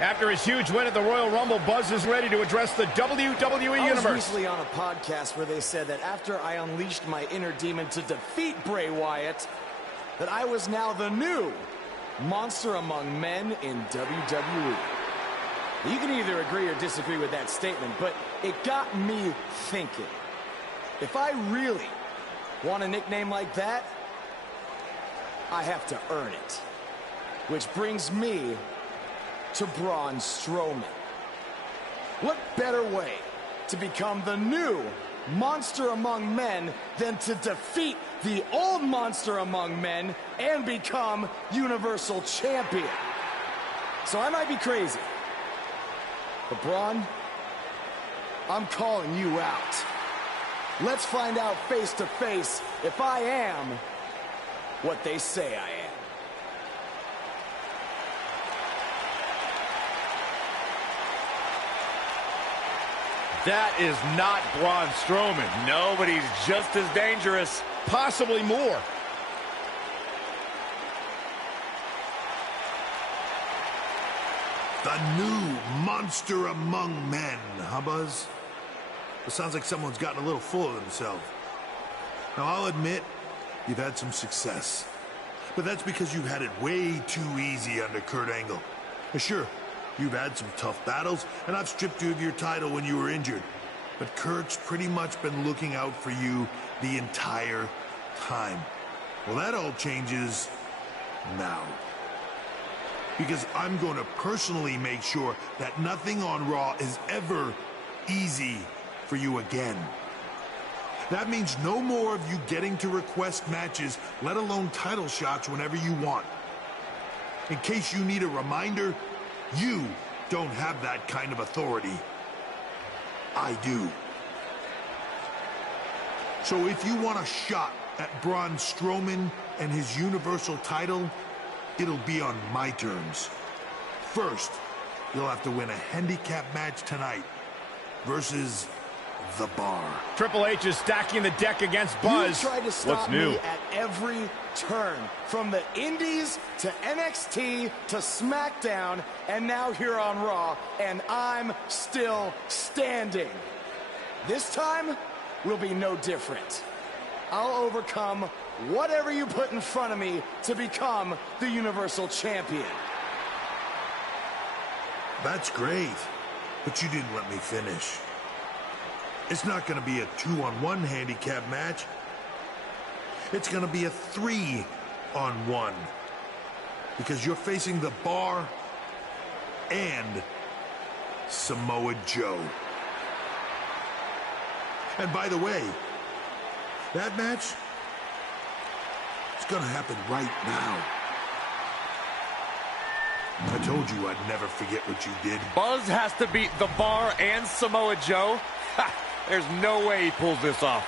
After his huge win at the Royal Rumble, Buzz is ready to address the WWE Universe. I was recently on a podcast where they said that after I unleashed my inner demon to defeat Bray Wyatt, that I was now the new monster among men in WWE. You can either agree or disagree with that statement, but it got me thinking. If I really want a nickname like that, I have to earn it. Which brings me to Braun Strowman. What better way to become the new monster among men than to defeat the old monster among men and become Universal Champion? So I might be crazy, but Braun, I'm calling you out. Let's find out face to face if I am what they say I am. That is not Braun Strowman. No, but he's just as dangerous. Possibly more. The new monster among men, huh, Buzz? It sounds like someone's gotten a little full of themselves. Now, I'll admit, you've had some success. But that's because you've had it way too easy under Kurt Angle. Now, sure, you've had some tough battles, and I've stripped you of your title when you were injured. But Kurt's pretty much been looking out for you the entire time. Well, that all changes now. Because I'm going to personally make sure that nothing on Raw is ever easy for you again. That means no more of you getting to request matches, let alone title shots whenever you want. In case you need a reminder, you don't have that kind of authority. I do. So if you want a shot at Braun Strowman and his Universal title, it'll be on my terms. First, you'll have to win a handicap match tonight versus The Bar. Triple H is stacking the deck against Buzz. You tried to stop What's new? me at every turn, from the Indies to NXT to SmackDown, and now here on Raw, and I'm still standing. This time will be no different. I'll overcome whatever you put in front of me to become the Universal Champion. That's great, but you didn't let me finish. It's not going to be a 2-on-1 handicap match. It's going to be a 3-on-1. Because you're facing The Bar and Samoa Joe. And by the way, that match is going to happen right now. I told you I'd never forget what you did. Buzz has to beat The Bar and Samoa Joe? Ha! There's no way he pulls this off.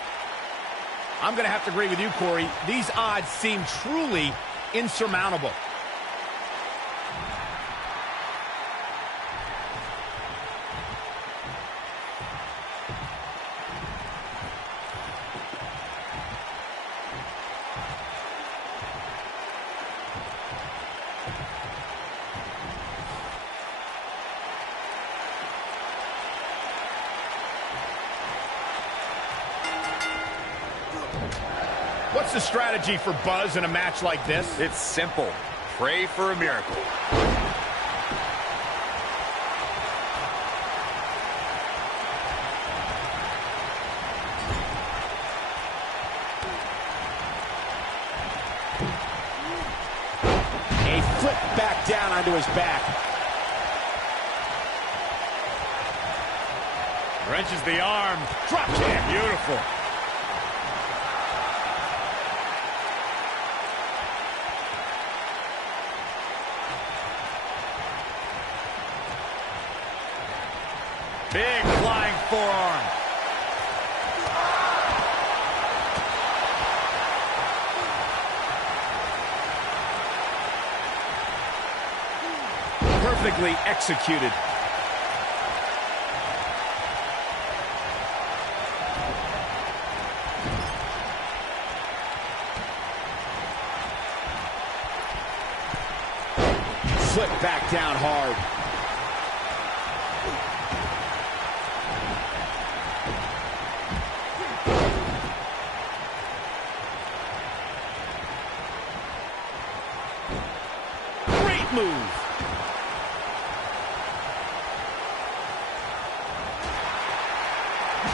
I'm going to have to agree with you, Corey. These odds seem truly insurmountable. What's the strategy for Buzz in a match like this? It's simple. Pray for a miracle. A flip back down onto his back. Wrenches the arm. Drop kick. Beautiful. Big flying forearm. Perfectly executed. Flip back down hard.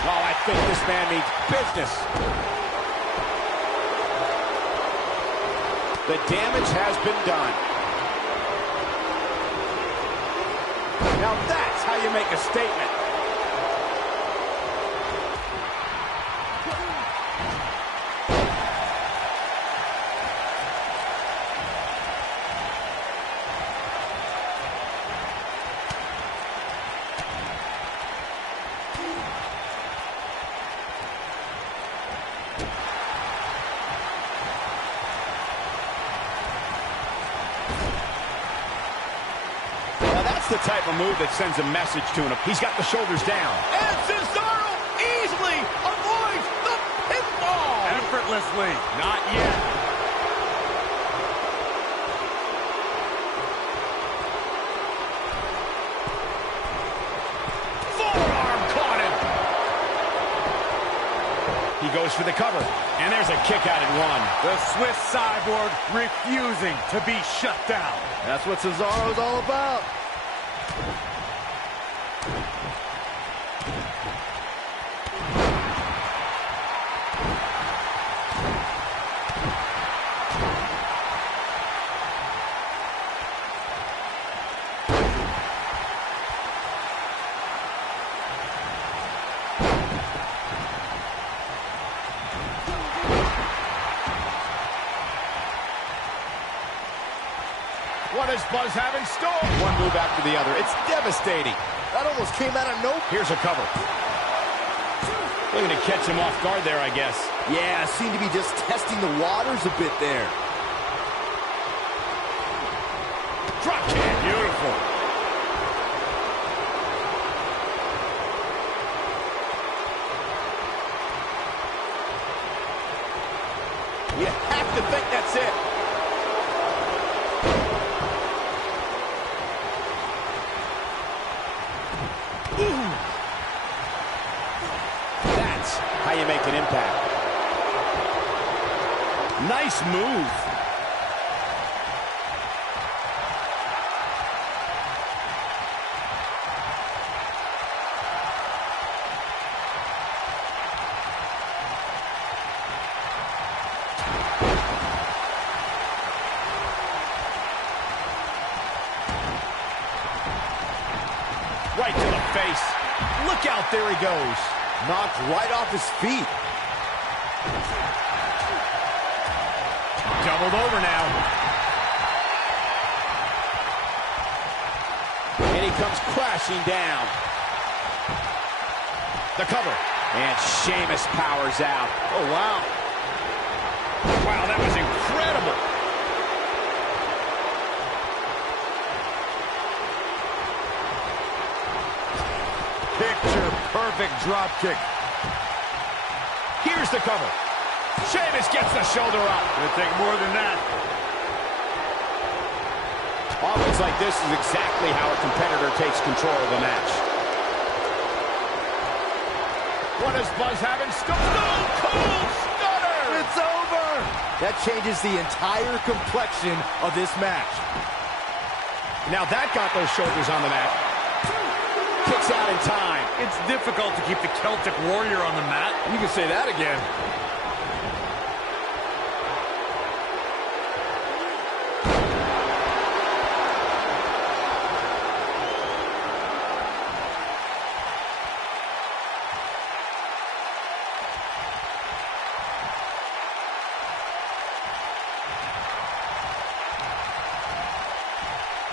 Oh, I think this man means business. The damage has been done. Now that's how you make a statement. The type of move that sends a message to him. He's got the shoulders down. And Cesaro easily avoids the pinfall. Effortlessly. Not yet. Forearm caught him. He goes for the cover. And there's a kick out at one. The Swiss Cyborg refusing to be shut down. That's what Cesaro's all about. What does Buzz have in store? One move after the other. It's devastating. That almost came out of nowhere. Here's a cover. Looking to catch him off guard there, I guess. Yeah, seemed to be just testing the waters a bit there. Drop kick. Beautiful. You have to think that's it. That's how you make an impact. Nice move. Right to the face. Look out, there he goes. Knocked right off his feet. Doubled over now. And he comes crashing down. The cover. And Sheamus powers out. Oh, wow. Wow, that was incredible. Picture-perfect drop kick. Here's the cover. Sheamus gets the shoulder up. Gonna take more than that. Offense like this is exactly how a competitor takes control of the match. What does Buzz have in store? Stone Cold Stunner! It's over! That changes the entire complexion of this match. Now that got those shoulders on the mat. Kicks out in time. It's difficult to keep the Celtic Warrior on the mat. You can say that again.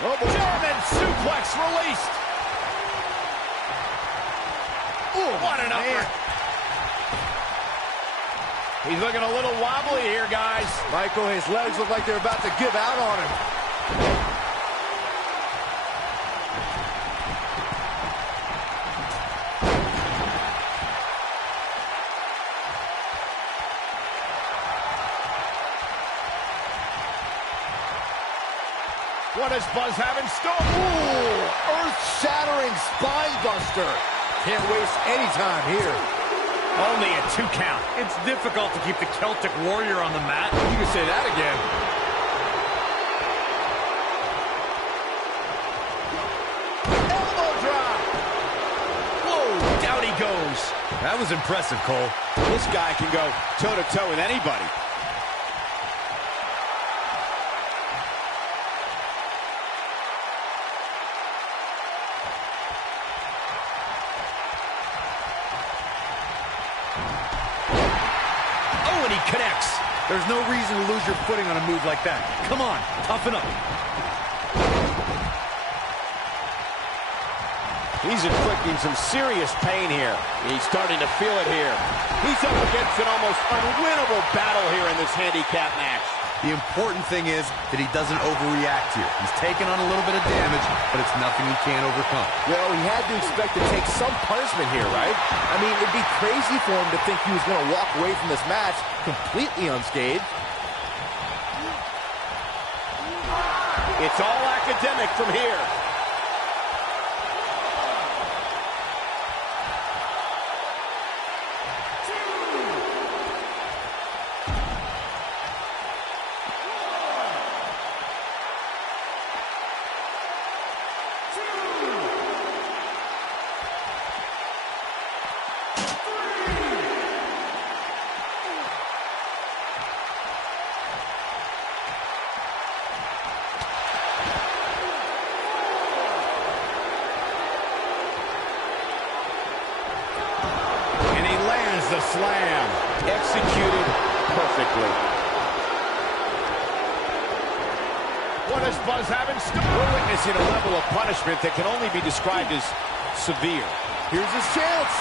Oh, German suplex released. Ooh, what an upper. He's looking a little wobbly here, guys. Michael, his legs look like they're about to give out on him. What does Buzz have in store? Ooh, earth-shattering spine buster. Can't waste any time here. Only a 2 count. It's difficult to keep the Celtic Warrior on the mat. You can say that again. Elbow drop. Whoa, down he he goes. That was impressive, Cole. This guy can go toe-to-toe with anybody. Oh, and he connects. There's no reason to lose your footing on a move like that. Come on, toughen up. He's inflicting some serious pain here. He's starting to feel it here. He's up against an almost unwinnable battle here in this handicap match. The important thing is that he doesn't overreact here. He's taken on a little bit of damage, but it's nothing he can't overcome. Well, he had to expect to take some punishment here, right? I mean, it'd be crazy for him to think he was going to walk away from this match completely unscathed. It's all academic from here. The slam executed perfectly. What is Buzz having started? We're witnessing a level of punishment that can only be described as severe. Here's his chance.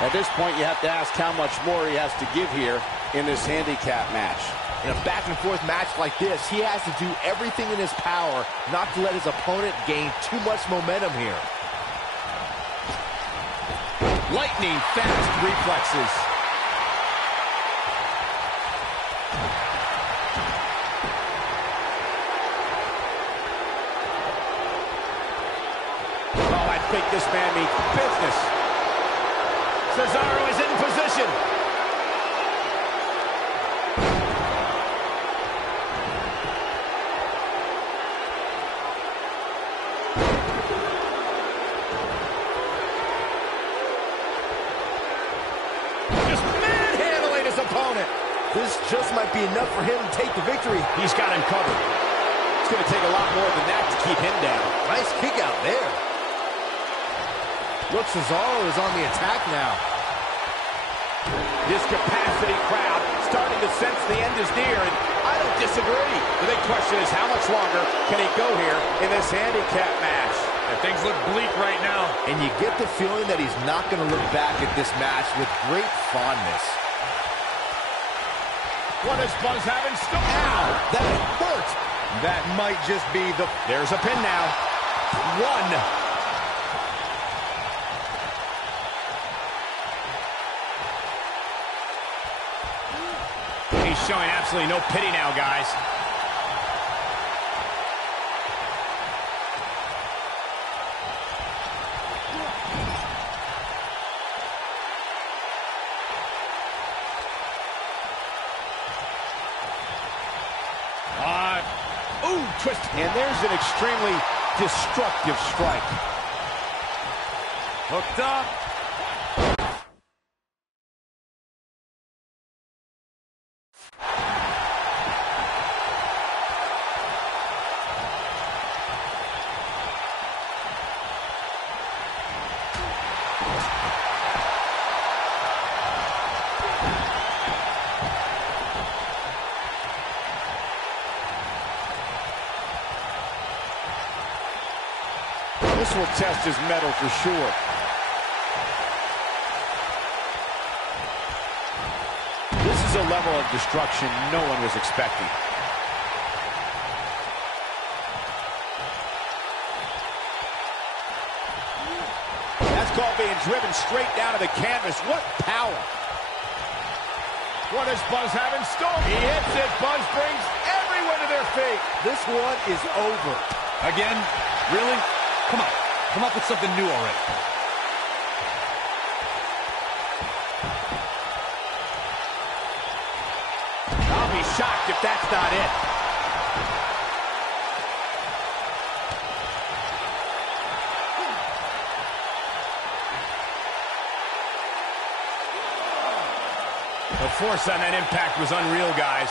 At this point, you have to ask how much more he has to give here in this handicap match. In a back-and-forth match like this, he has to do everything in his power not to let his opponent gain too much momentum here. Lightning fast reflexes. Oh, I think this man means business. Cesaro is in position. Just manhandling his opponent. This just might be enough for him to take the victory. He's got him covered. It's going to take a lot more than that to keep him down. Nice kick out there. Look, Cesaro is on the attack now. This capacity crowd starting to sense the end is near, and I don't disagree. The big question is how much longer can he go here in this handicap match? And things look bleak right now. And you get the feeling that he's not going to look back at this match with great fondness. What is Buzz having started? Ow, that hurt. That might just be the... There's a pin now. One. He's showing absolutely no pity now, guys. Ooh, twist. And there's an extremely destructive strike. Hooked up. This will test his mettle for sure. This is a level of destruction no one was expecting. That's called being driven straight down to the canvas. What power. What does Buzz have in store? He hits it. Buzz brings everyone to their feet. This one is over. Again? Really? Come on. Come up with something new already. I'll be shocked if that's not it. The force on that impact was unreal, guys.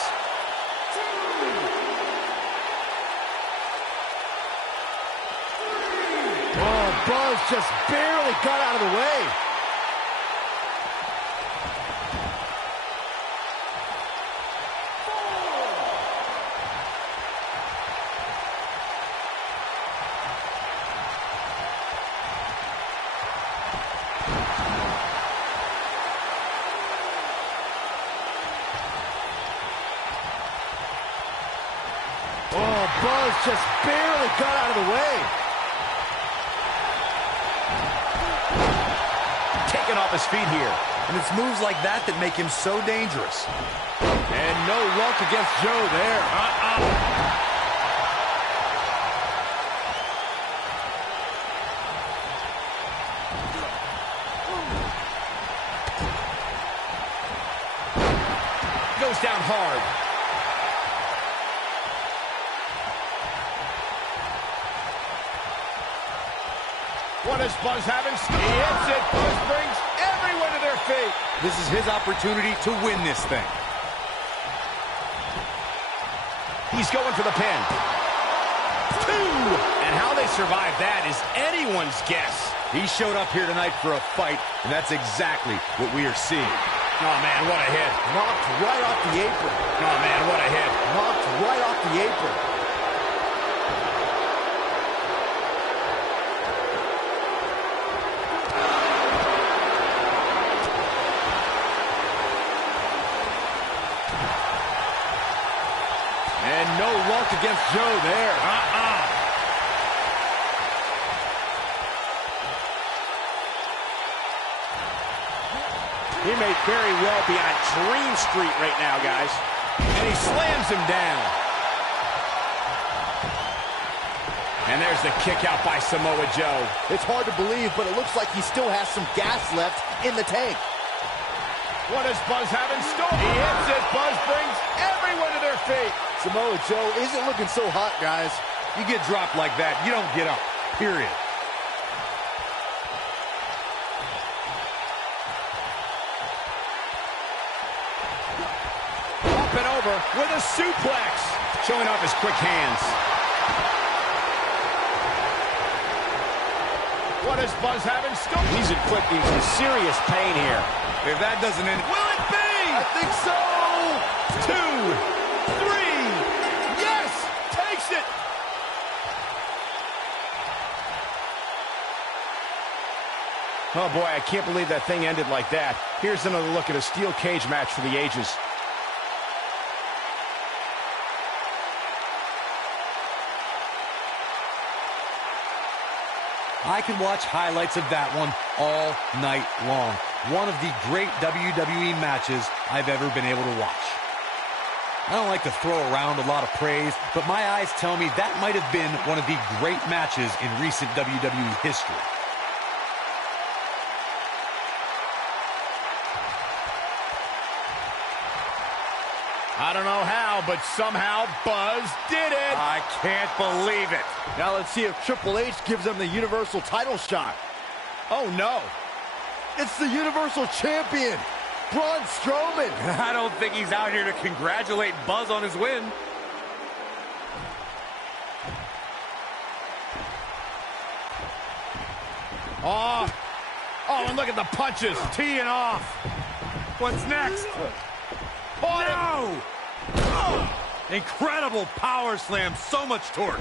Oh, Buzz just barely got out of the way. Oh, Buzz just barely got out of the way. Taken off his feet here. And it's moves like that that make him so dangerous. And no luck against Joe there. Goes down hard. What does Buzz have in store? He hits it. Buzz brings everyone to their feet. This is his opportunity to win this thing. He's going for the pin. 2! And how they survive that is anyone's guess. He showed up here tonight for a fight, and that's exactly what we are seeing. Oh, man, what a hit. Knocked right off the apron. Oh, man, what a hit. Knocked right off the apron. And no luck against Joe there. He may very well be on Dream Street right now, guys. And he slams him down. And there's the kick out by Samoa Joe. It's hard to believe, but it looks like he still has some gas left in the tank. What does Buzz have in store? He hits it. Buzz brings everyone to their feet. Samoa Joe isn't looking so hot, guys. You get dropped like that, you don't get up, period. Up and over with a suplex. Showing off his quick hands. What does Buzz have in store? He's inflicting some serious pain here. If that doesn't end... Will it be? I think so. 2, 3. Yes! Takes it! Oh, boy, I can't believe that thing ended like that. Here's another look at a steel cage match for the ages. I can watch highlights of that one all night long. One of the great WWE matches I've ever been able to watch. I don't like to throw around a lot of praise, but my eyes tell me that might have been one of the great matches in recent WWE history. I don't know how, but somehow Buzz did it. I can't believe it. Now let's see if Triple H gives him the Universal title shot. Oh, no. It's the Universal Champion, Braun Strowman. I don't think he's out here to congratulate Buzz on his win. Oh, and look at the punches. Teeing off. What's next? Oh, no! Incredible power slam, so much torque.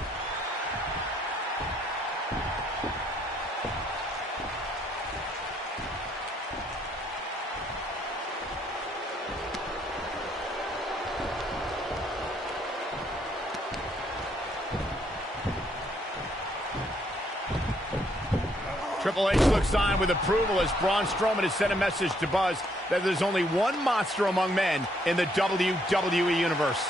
Triple H looks on with approval as Braun Strowman has sent a message to Buzz that there's only one monster among men in the WWE Universe.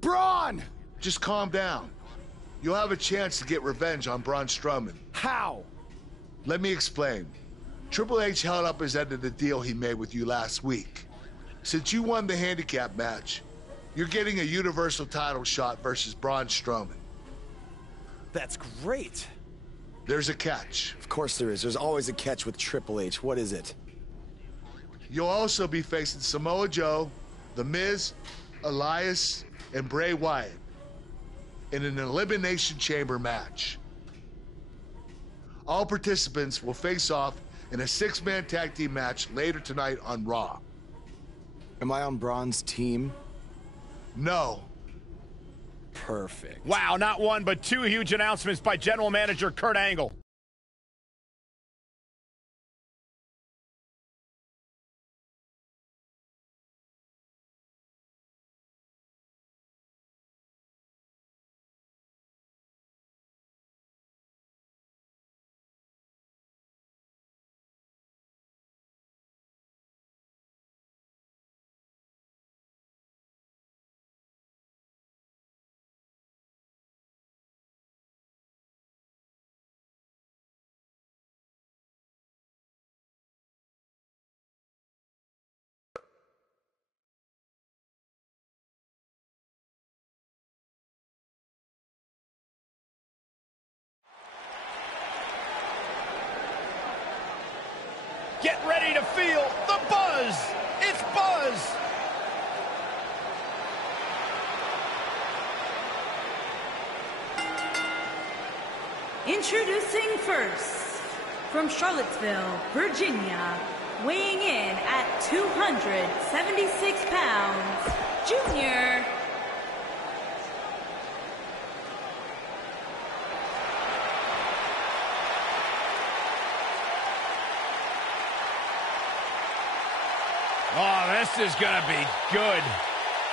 Braun! Just calm down. You'll have a chance to get revenge on Braun Strowman. How? Let me explain. Triple H held up his end of the deal he made with you last week. Since you won the handicap match, you're getting a Universal title shot versus Braun Strowman. That's great. There's a catch. Of course there is. There's always a catch with Triple H. What is it? You'll also be facing Samoa Joe, The Miz, Elias, and Bray Wyatt in an Elimination Chamber match. All participants will face off in a 6-man tag team match later tonight on Raw. Am I on Braun's team? No. Perfect. Wow, not one, but two huge announcements by General Manager Kurt Angle. Get ready to feel the buzz. It's Buzz. Introducing first, from Charlottesville, Virginia, weighing in at 276 pounds, Junior. Oh, this is gonna be good.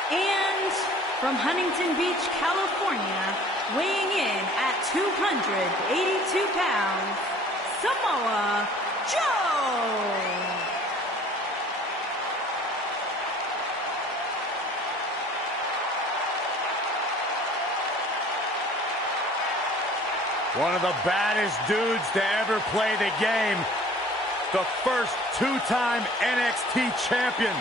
And from Huntington Beach, California, weighing in at 282 pounds, Samoa Joe. One of the baddest dudes to ever play the game. The first two-time NXT champion.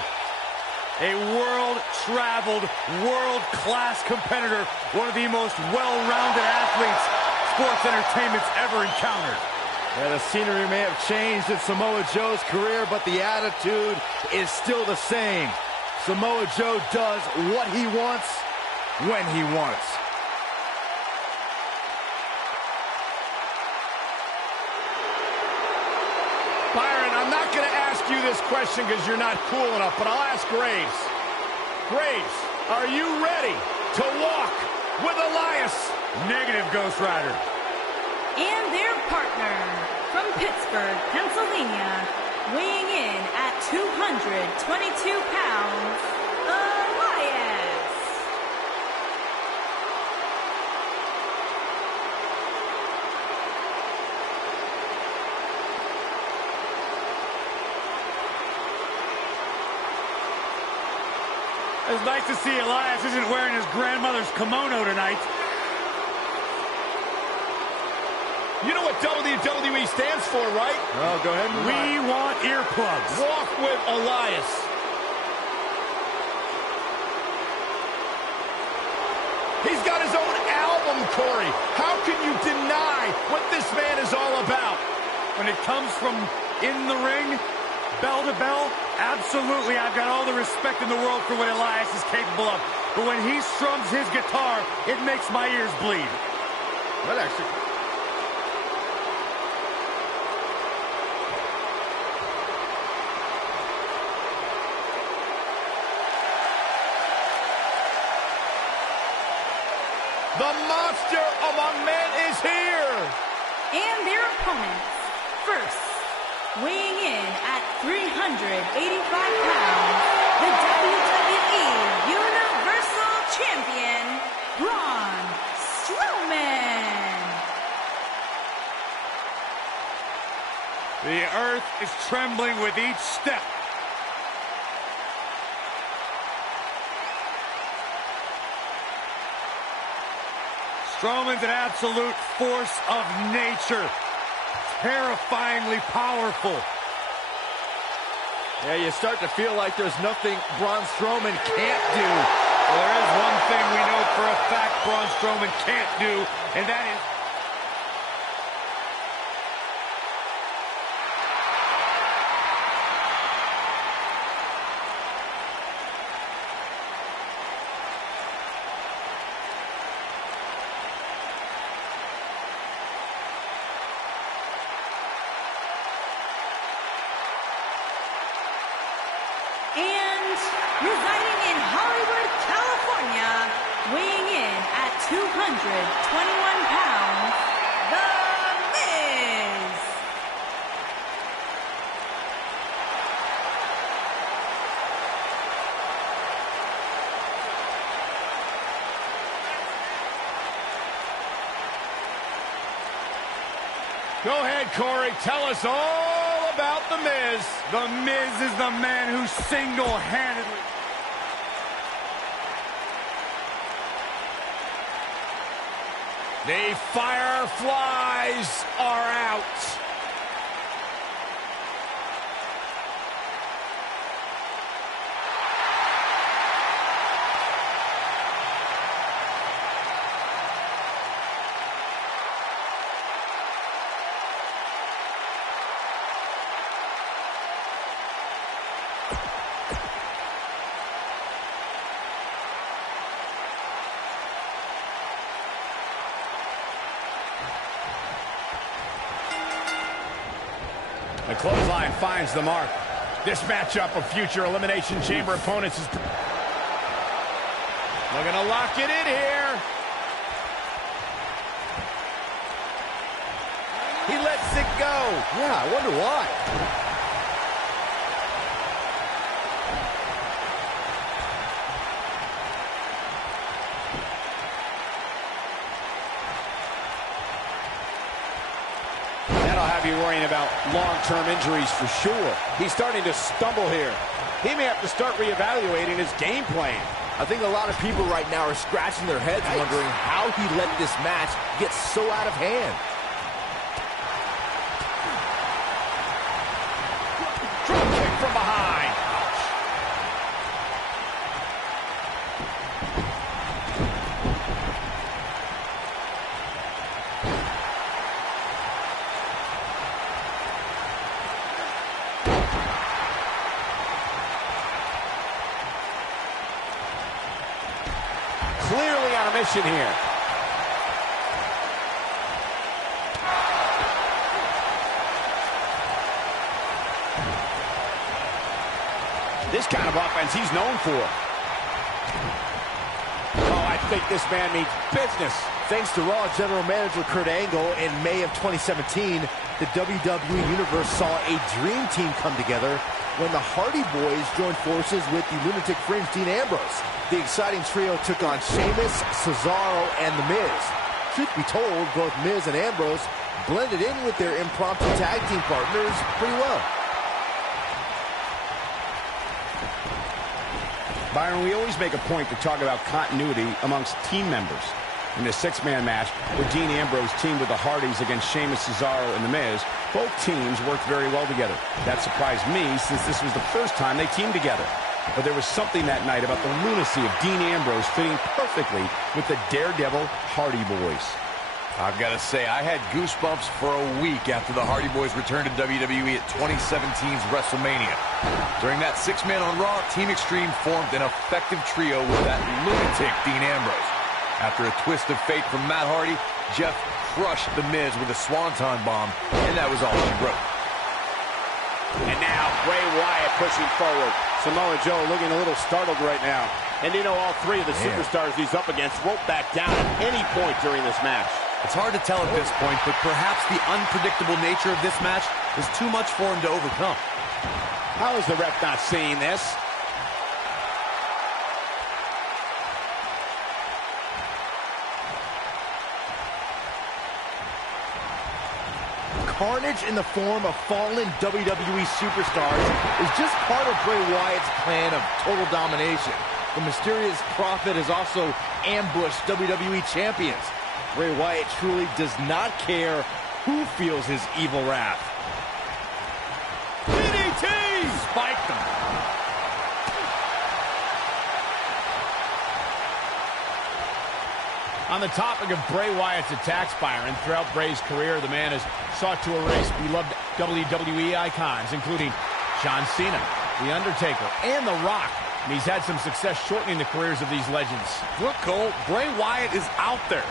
A world-traveled, world-class competitor. One of the most well-rounded athletes sports entertainment's ever encountered. Yeah, the scenery may have changed in Samoa Joe's career, but the attitude is still the same. Samoa Joe does what he wants, when he wants. Byron, I'm not going to ask you this question because you're not cool enough, but I'll ask Graves. Graves, are you ready to walk with Elias? Negative, Ghost Rider. And their partner from Pittsburgh, Pennsylvania, weighing in at 222 pounds, Elias. It's nice to see Elias isn't wearing his grandmother's kimono tonight. You know what WWE stands for, right? Oh, go ahead. We want earplugs. Walk with Elias. He's got his own album, Corey. How can you deny what this man is all about? When it comes from in the ring, bell to bell, absolutely, I've got all the respect in the world for what Elias is capable of. But when he strums his guitar, it makes my ears bleed. That actually... The monster among men is here! And their opponents, first, weighing in at 385 pounds, the WWE Universal Champion, Braun Strowman. The earth is trembling with each step. Strowman's an absolute force of nature. Terrifyingly powerful. Yeah, you start to feel like there's nothing Braun Strowman can't do. Well, there is one thing we know for a fact Braun Strowman can't do, and that is... And residing in Hollywood, California, weighing in at 221 pounds, The Miz. Go ahead, Corey. Tell us all about The Miz. The Miz is the man who single-handedly... The Fireflies are out. The clothesline finds the mark. This matchup of future Elimination Chamber opponents is... Looking to lock it in here. He lets it go. Yeah, I wonder why. That'll have you worrying about long-term injuries for sure. He's starting to stumble here. He may have to start reevaluating his game plan. I think a lot of people right now are scratching their heads wondering how he let this match get so out of hand. Drop kick from behind. Clearly on a mission here. This kind of offense he's known for. Oh, I think this man means business. Thanks to Raw General Manager Kurt Angle, in May of 2017, the WWE Universe saw a dream team come together when the Hardy Boys joined forces with the Lunatic Fringe Dean Ambrose. The exciting trio took on Sheamus, Cesaro, and The Miz. Truth be told, both Miz and Ambrose blended in with their impromptu tag team partners pretty well. Byron, we always make a point to talk about continuity amongst team members. In the six-man match, where Dean Ambrose teamed with the Hardys against Sheamus, Cesaro, and The Miz, both teams worked very well together. That surprised me, since this was the first time they teamed together. But there was something that night about the lunacy of Dean Ambrose fitting perfectly with the Daredevil Hardy Boys. I've got to say, I had goosebumps for a week after the Hardy Boys returned to WWE at 2017's WrestleMania. During that six-man on Raw, Team Extreme formed an effective trio with that lunatic Dean Ambrose. After a twist of fate from Matt Hardy, Jeff crushed The Miz with a swanton bomb, and that was all she wrote. And now Bray Wyatt pushing forward. Samoa Joe looking a little startled right now. And you know, all three of the superstars he's up against won't back down at any point during this match. It's hard to tell at this point, but perhaps the unpredictable nature of this match is too much for him to overcome. How is the ref not seeing this? Carnage in the form of fallen WWE superstars is just part of Bray Wyatt's plan of total domination. The mysterious prophet has also ambushed WWE champions. Bray Wyatt truly does not care who feels his evil wrath. DDT! Spiked him. On the topic of Bray Wyatt's attacks, Byron, throughout Bray's career, the man has sought to erase beloved WWE icons, including John Cena, The Undertaker, and The Rock. And he's had some success shortening the careers of these legends. Look, Cole, Bray Wyatt is out there.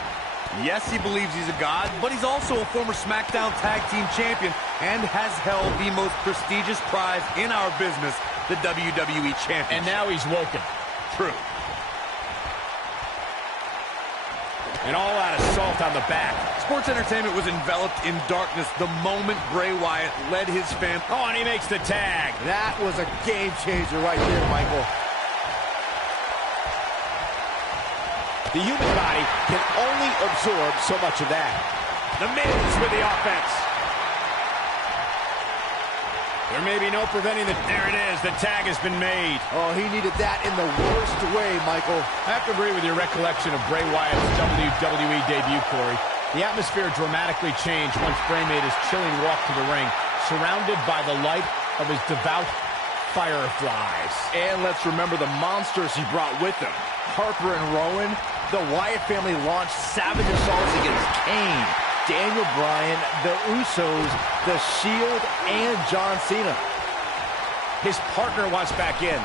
Yes, he believes he's a god, but he's also a former SmackDown Tag Team Champion and has held the most prestigious prize in our business, the WWE Championship. And now he's woken. True. An all-out assault on the back. Sports entertainment was enveloped in darkness the moment Bray Wyatt led his fan. Oh, and he makes the tag. That was a game changer right there, Michael. The human body can only absorb so much of that. The Miz with the offense. There may be no preventing the... There it is. The tag has been made. Oh, he needed that in the worst way, Michael. I have to agree with your recollection of Bray Wyatt's WWE debut, Corey. The atmosphere dramatically changed once Bray made his chilling walk to the ring, surrounded by the light of his devout fireflies. And let's remember the monsters he brought with him. Harper and Rowan. The Wyatt family launched savage assaults against Kane, Daniel Bryan, the Usos, The Shield, and John Cena. His partner wants back in.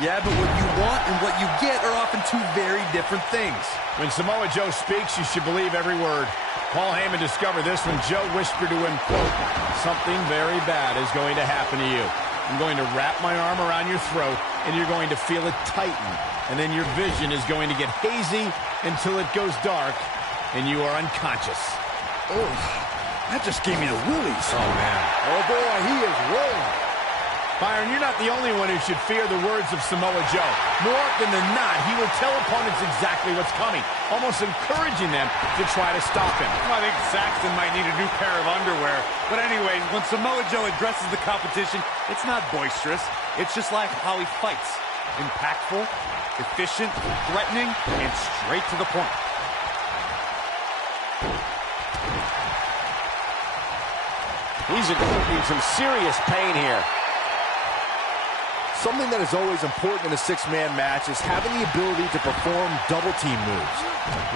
Yeah, but what you want and what you get are often two very different things. When Samoa Joe speaks, you should believe every word. Paul Heyman discovered this when Joe whispered to him, quote, "Something very bad is going to happen to you. I'm going to wrap my arm around your throat, and you're going to feel it tighten. And then your vision is going to get hazy until it goes dark, and you are unconscious." Oh, that just gave me the willies. Oh, man. Oh, boy, he is rolling. Byron, you're not the only one who should fear the words of Samoa Joe. More often than not, he will tell opponents exactly what's coming, almost encouraging them to try to stop him. I think Saxton might need a new pair of underwear. But anyways, when Samoa Joe addresses the competition, it's not boisterous. It's just like how he fights. Impactful Efficient, threatening, and straight to the point. He's inflicting some serious pain here. Something that is always important in a six-man match is having the ability to perform double-team moves.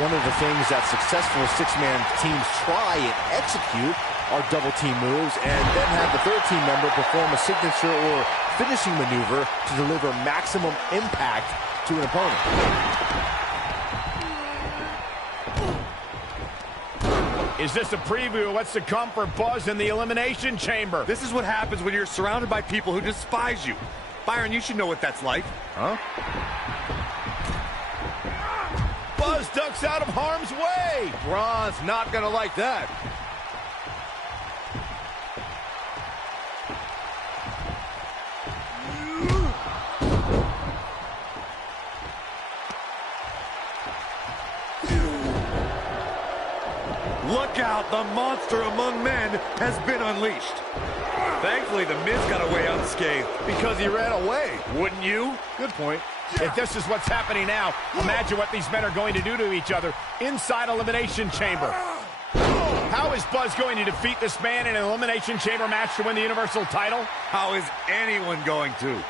One of the things that successful six-man teams try and execute are double-team moves, and then have the third team member perform a signature or finishing maneuver to deliver maximum impact to an opponent. Is this a preview of what's to come for Buzz in the Elimination Chamber? This is what happens when you're surrounded by people who despise you. Byron, you should know what that's like. Huh? Buzz ducks out of harm's way. Braun's not gonna like that. Look out, the monster among men has been unleashed. Thankfully, the Miz got away unscathed. Because he ran away. Wouldn't you? Good point. If this is what's happening now, imagine what these men are going to do to each other inside Elimination Chamber. How is Buzz going to defeat this man in an Elimination Chamber match to win the Universal title? How is anyone going to?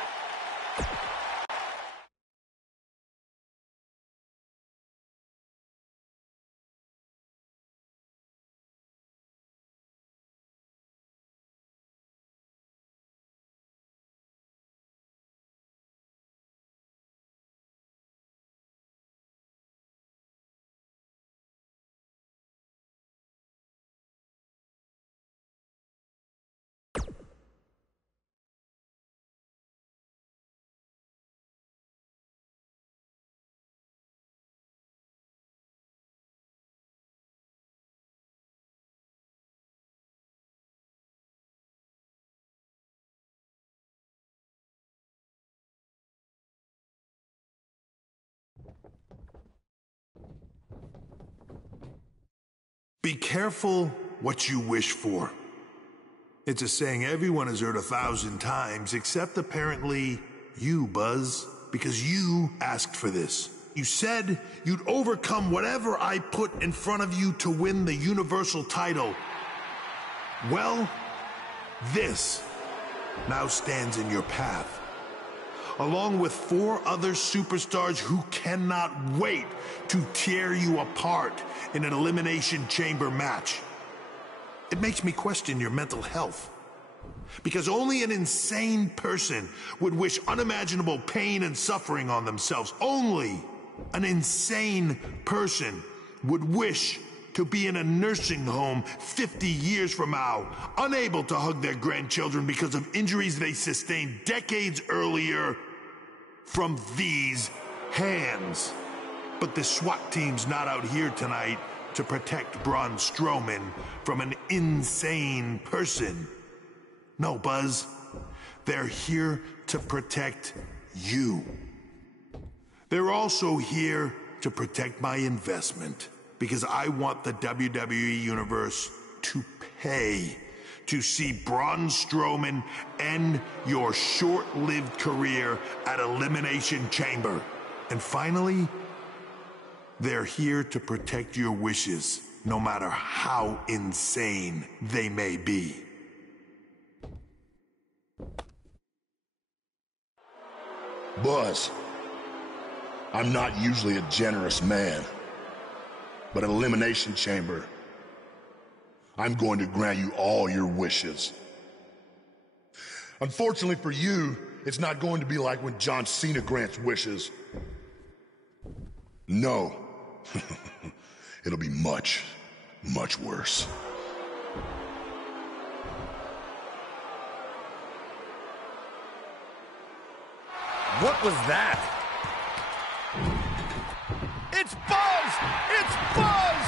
Be careful what you wish for. It's a saying everyone has heard 1,000 times, except apparently you, Buzz, because you asked for this. You said you'd overcome whatever I put in front of you to win the Universal title. Well, this now stands in your path, along with 4 other superstars who cannot wait to tear you apart in an Elimination Chamber match. It makes me question your mental health, because only an insane person would wish unimaginable pain and suffering on themselves. Only an insane person would wish to be in a nursing home 50 years from now, unable to hug their grandchildren because of injuries they sustained decades earlier from these hands. But the SWAT team's not out here tonight to protect Braun Strowman from an insane person. No, Buzz. They're here to protect you. They're also here to protect my investment, because I want the WWE Universe to pay to see Braun Strowman end your short-lived career at Elimination Chamber. And finally, they're here to protect your wishes, no matter how insane they may be. Buzz, I'm not usually a generous man, but at Elimination Chamber, I'm going to grant you all your wishes. Unfortunately for you, it's not going to be like when John Cena grants wishes. No. It'll be much, much worse. What was that? It's Buzz! It's Buzz!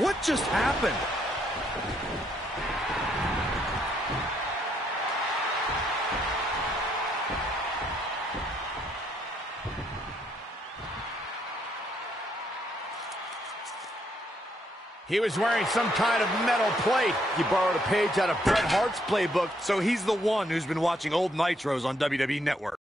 What just happened? He was wearing some kind of metal plate. You borrowed a page out of Bret Hart's playbook. So he's the one who's been watching old Nitros on WWE Network.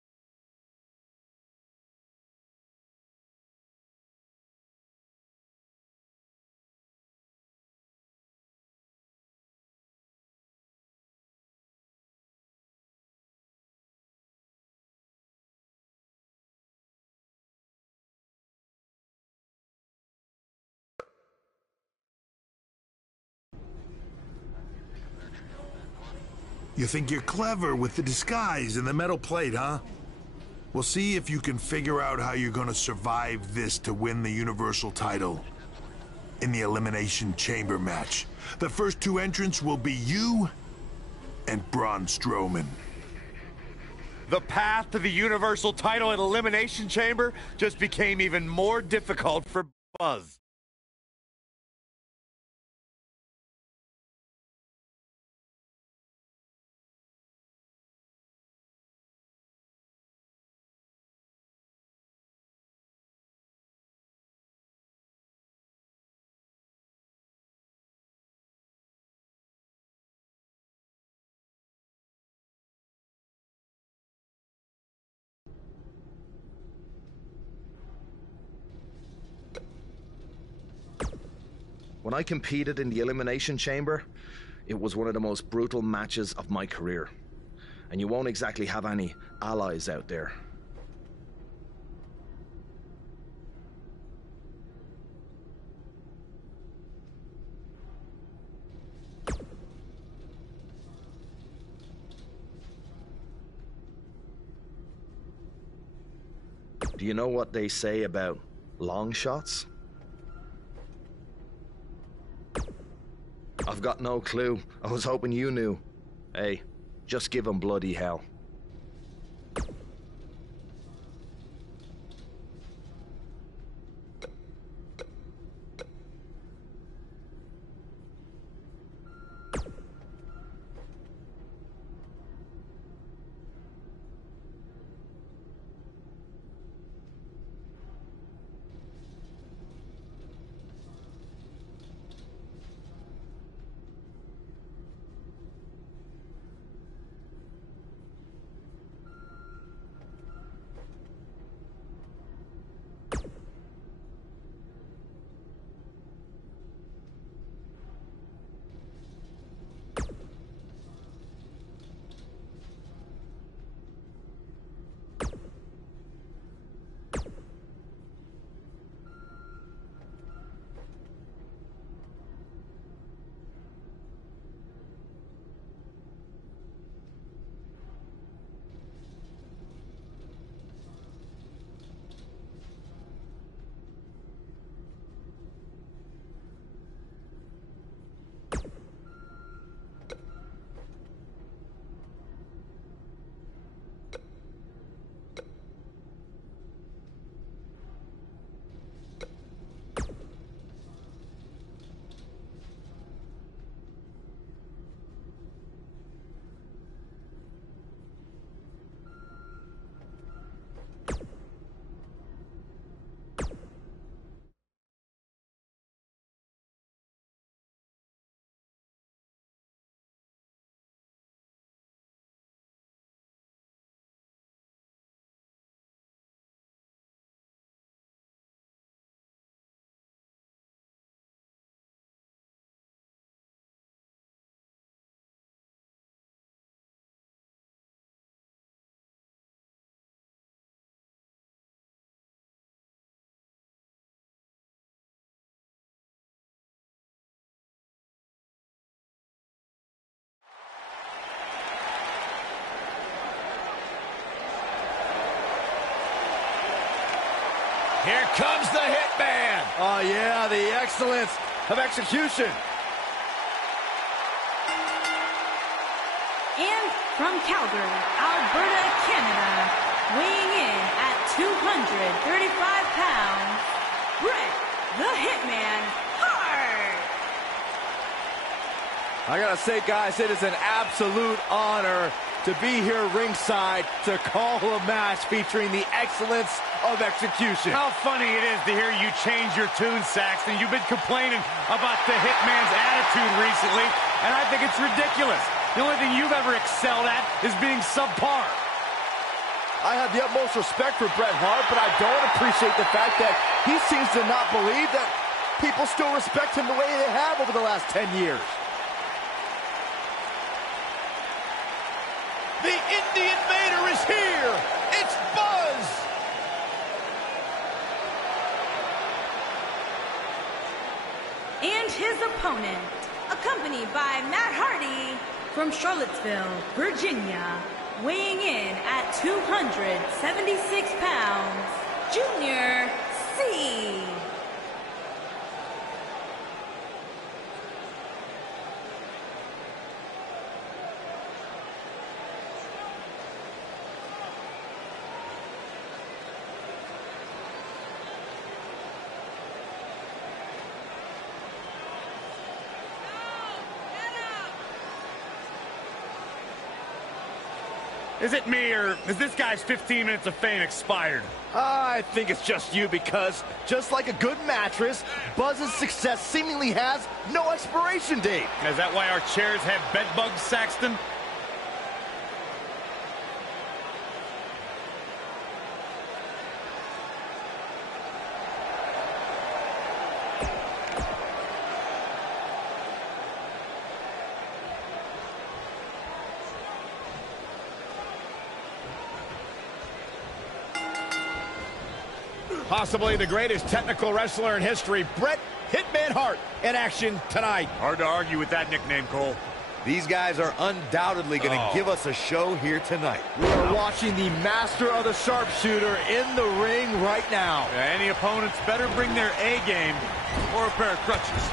You think you're clever with the disguise and the metal plate, huh? We'll see if you can figure out how you're gonna survive this to win the Universal title in the Elimination Chamber match. The first two entrants will be you and Braun Strowman. The path to the Universal title at Elimination Chamber just became even more difficult for Buzz. When I competed in the Elimination Chamber, it was one of the most brutal matches of my career. And you won't exactly have any allies out there. Do you know what they say about long shots? I've got no clue. I was hoping you knew. Hey, just give him bloody hell. Here comes the Hitman. Oh, yeah, the excellence of execution. And from Calgary, Alberta, Canada, weighing in at 235 pounds, Bret the Hitman Hart. I gotta say, guys, it is an absolute honor to be here ringside to call a match featuring the excellence of execution. How funny it is to hear you change your tune, Saxton. You've been complaining about the Hitman's attitude recently, and I think it's ridiculous. The only thing you've ever excelled at is being subpar. I have the utmost respect for Bret Hart, but I don't appreciate the fact that he seems to not believe that people still respect him the way they have over the last 10 years. The Indian Vader is here! It's Buzz! And his opponent, accompanied by Matt Hardy from Charlottesville, Virginia, weighing in at 276 pounds, Junior C. Is it me, or is this guy's 15 minutes of fame expired? I think it's just you, because just like a good mattress, Buzz's success seemingly has no expiration date. Is that why our chairs have bed bugs, Saxton? Possibly the greatest technical wrestler in history, Bret Hitman Hart, in action tonight. Hard to argue with that nickname, Cole. These guys are undoubtedly going to give us a show here tonight. We're watching the master of the sharpshooter in the ring right now. Any opponents better bring their A game or a pair of crutches.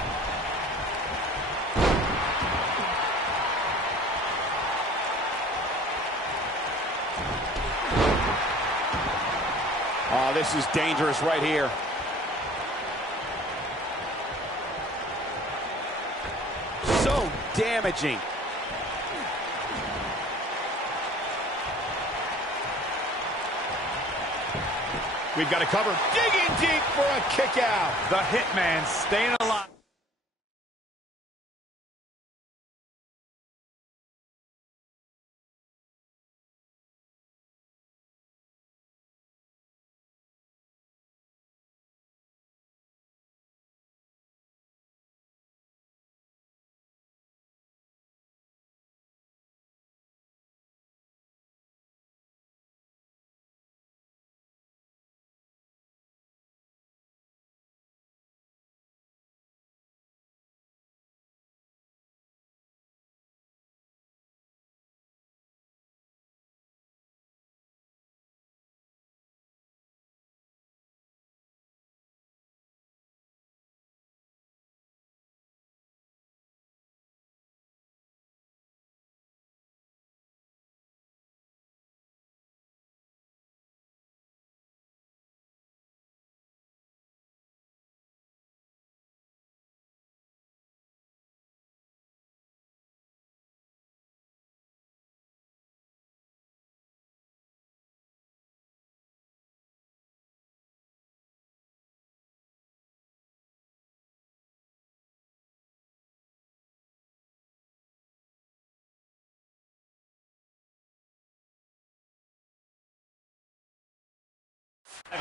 Oh, this is dangerous right here. So damaging. We've got to cover. Digging deep for a kick out. The Hitman staying alive.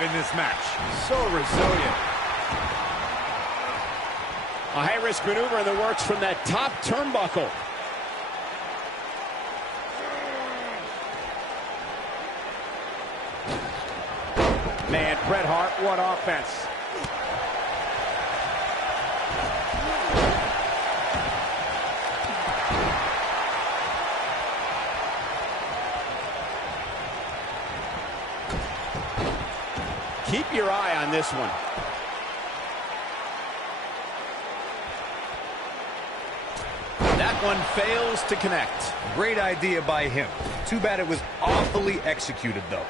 In this match. So resilient. A high-risk maneuver in the works from that top turnbuckle. Man, Bret Hart, what offense. Keep your eye on this one. That one fails to connect. Great idea by him. Too bad it was awfully executed, though.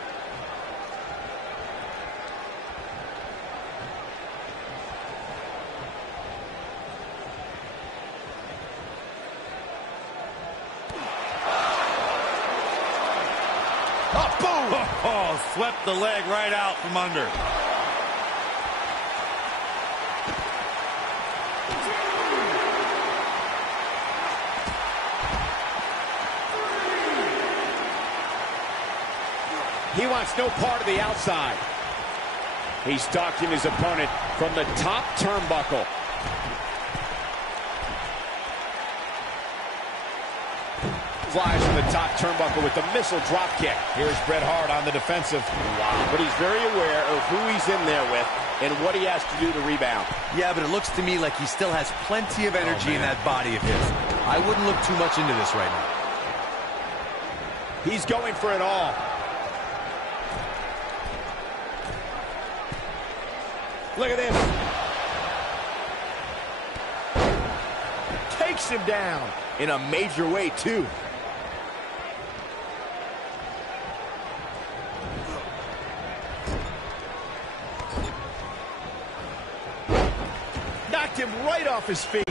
Oh, boom! Oh, swept the leg right out from under. He wants no part of the outside. He's stalking his opponent from the top turnbuckle. Flies from the top turnbuckle with the missile drop kick. Here's Bret Hart on the defensive. Wow, but he's very aware of who he's in there with and what he has to do to rebound. Yeah, but it looks to me like he still has plenty of energy in that body of his. I wouldn't look too much into this right now. He's going for it all. Look at this. Takes him down in a major way, too. Knocked him right off his feet.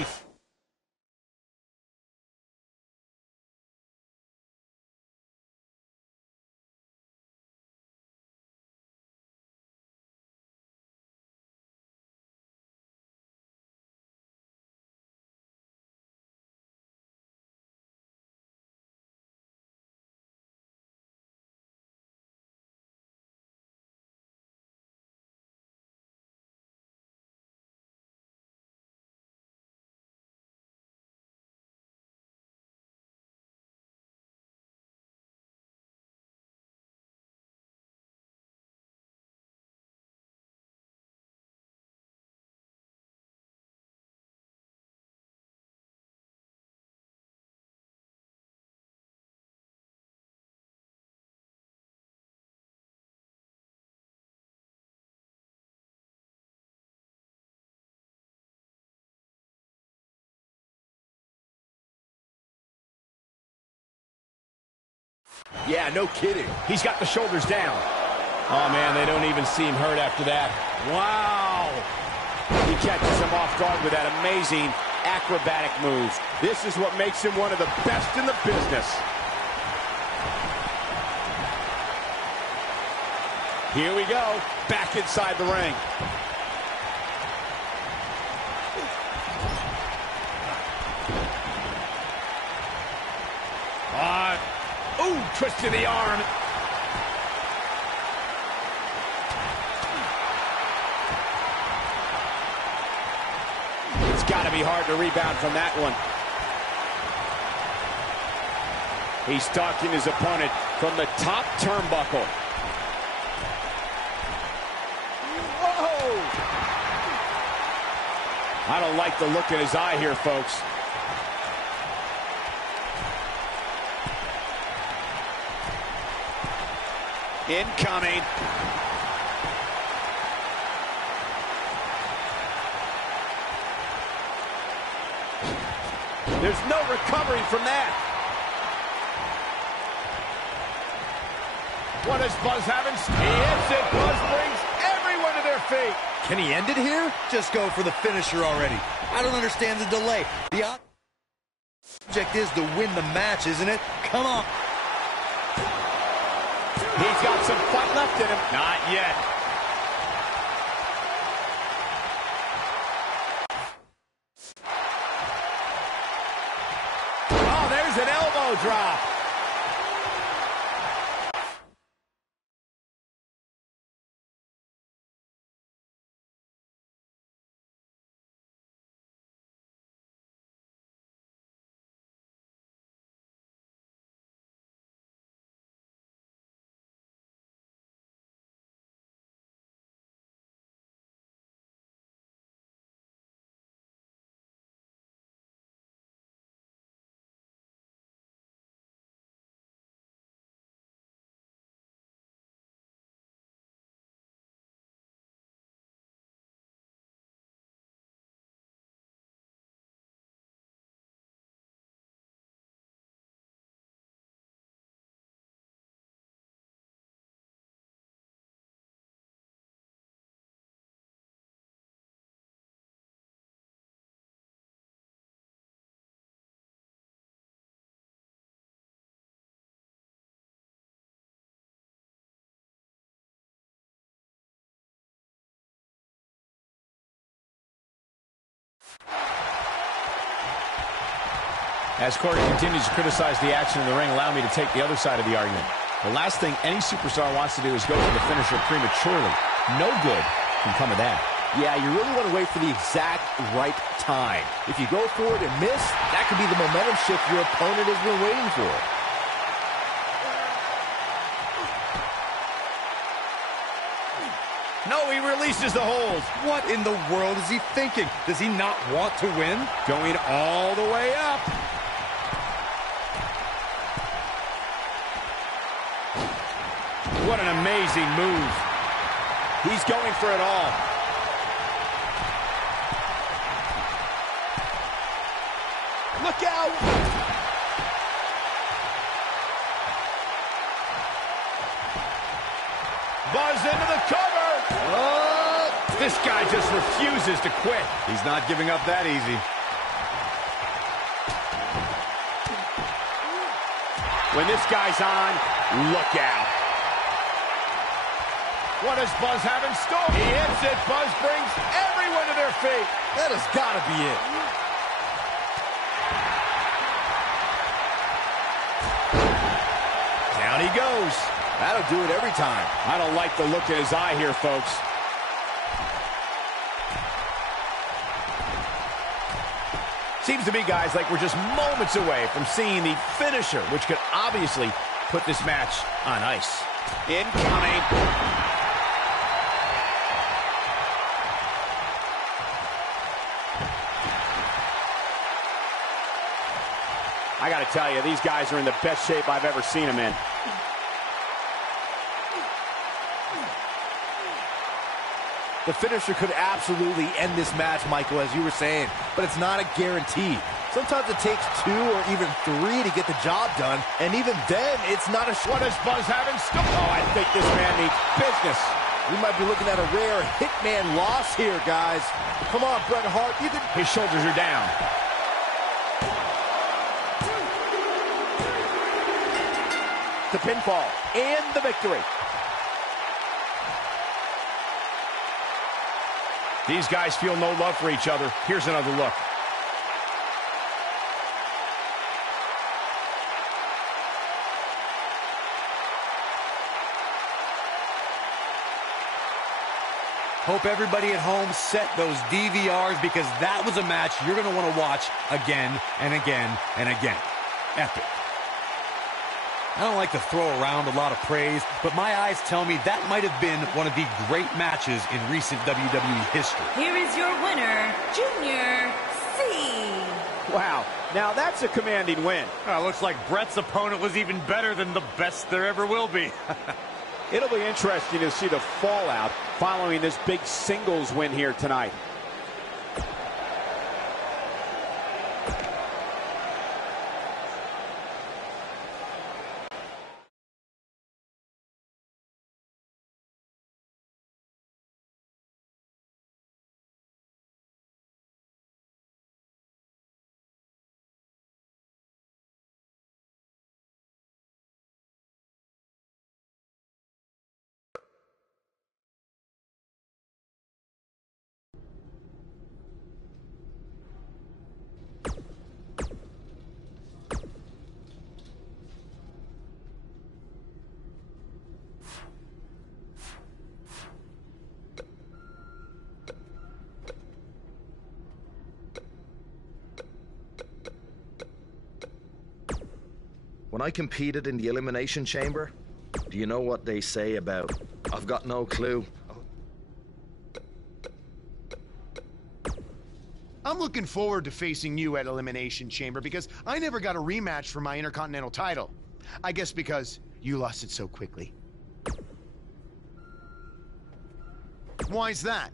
Yeah, no kidding. He's got the shoulders down. Oh, man, they don't even seem hurt after that. Wow. He catches him off guard with that amazing acrobatic move. This is what makes him one of the best in the business. Here we go. Back inside the ring. Ooh, twist to the arm. It's got to be hard to rebound from that one. He's stalking his opponent from the top turnbuckle. Whoa! I don't like the look in his eye here, folks. Incoming. There's no recovery from that. What does Buzz have in store? He hits it. Buzz brings everyone to their feet. Can he end it here? Just go for the finisher already. I don't understand the delay. The object is to win the match, isn't it? Come on. He's got some fight left in him. Not yet. Oh, there's an elbow drop. As Corey continues to criticize the action in the ring, allow me to take the other side of the argument. The last thing any superstar wants to do is go for the finisher prematurely. No good can come of that. Yeah, you really want to wait for the exact right time. If you go for it and miss, that could be the momentum shift your opponent has been waiting for. No, he releases the hold. What in the world is he thinking? Does he not want to win? Going all the way up. What an amazing move. He's going for it all. Look out! Buzz into the cover! Oh, this guy just refuses to quit. He's not giving up that easy. When this guy's on, look out. What does Buzz have in store? He hits it. Buzz brings everyone to their feet. That has got to be it. Down he goes. That'll do it every time. I don't like the look in his eye here, folks. Seems to me, guys, like we're just moments away from seeing the finisher, which could obviously put this match on ice. Incoming. I got to tell you, these guys are in the best shape I've ever seen them in. The finisher could absolutely end this match, Michael, as you were saying, but it's not a guarantee. Sometimes it takes 2 or even 3 to get the job done, and even then, it's not a... What does Buzz have in store? Oh, I think this man needs business. We might be looking at a rare hitman loss here, guys. Come on, Bret Hart, you can... His shoulders are down. The pinfall and the victory. These guys feel no love for each other. Here's another look. Hope everybody at home set those DVRs, because that was a match you're going to want to watch again and again and again. Epic. I don't like to throw around a lot of praise, but my eyes tell me that might have been one of the great matches in recent WWE history. Here is your winner, Junior C. Wow, now that's a commanding win. Looks like Bret's opponent was even better than the best there ever will be. It'll be interesting to see the fallout following this big singles win here tonight. When I competed in the Elimination Chamber, do you know what they say about, I've got no clue? I'm looking forward to facing you at Elimination Chamber because I never got a rematch for my Intercontinental title. I guess because you lost it so quickly. Why's that?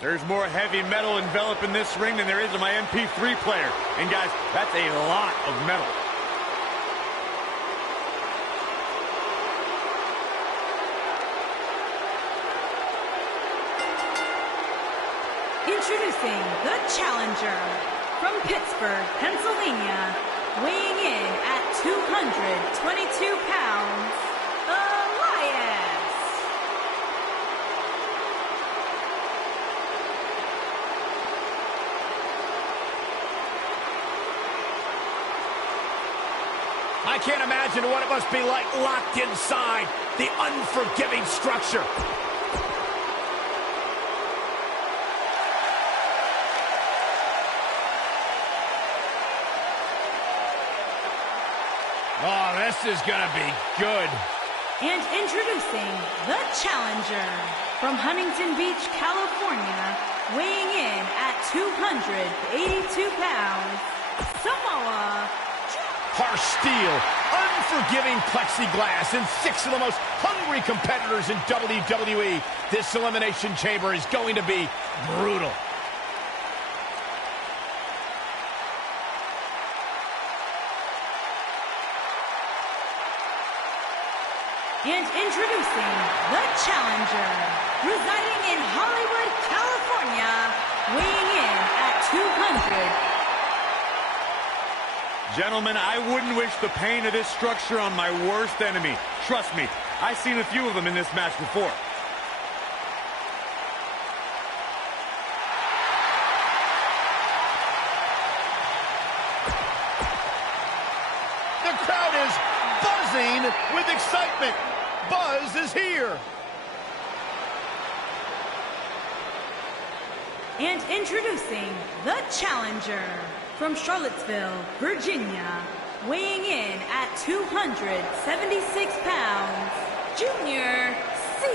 There's more heavy metal enveloping this ring than there is in my MP3 player. And guys, that's a lot of metal. Introducing the challenger from Pittsburgh, Pennsylvania, weighing in at 222 pounds, Elias. I can't imagine what it must be like locked inside the unforgiving structure. Oh, this is gonna be good. And introducing the challenger from Huntington Beach, California, weighing in at 282 pounds, Samoa Joe. Harsh steel, unforgiving plexiglass, and 6 of the most hungry competitors in WWE. This Elimination Chamber is going to be brutal. And introducing the challenger, residing in Hollywood, California, weighing in at 200. Gentlemen, I wouldn't wish the pain of this structure on my worst enemy. Trust me, I've seen a few of them in this match before. The crowd is buzzing with excitement. Buzz is here. And introducing the challenger from Charlottesville, Virginia, weighing in at 276 pounds, Junior C.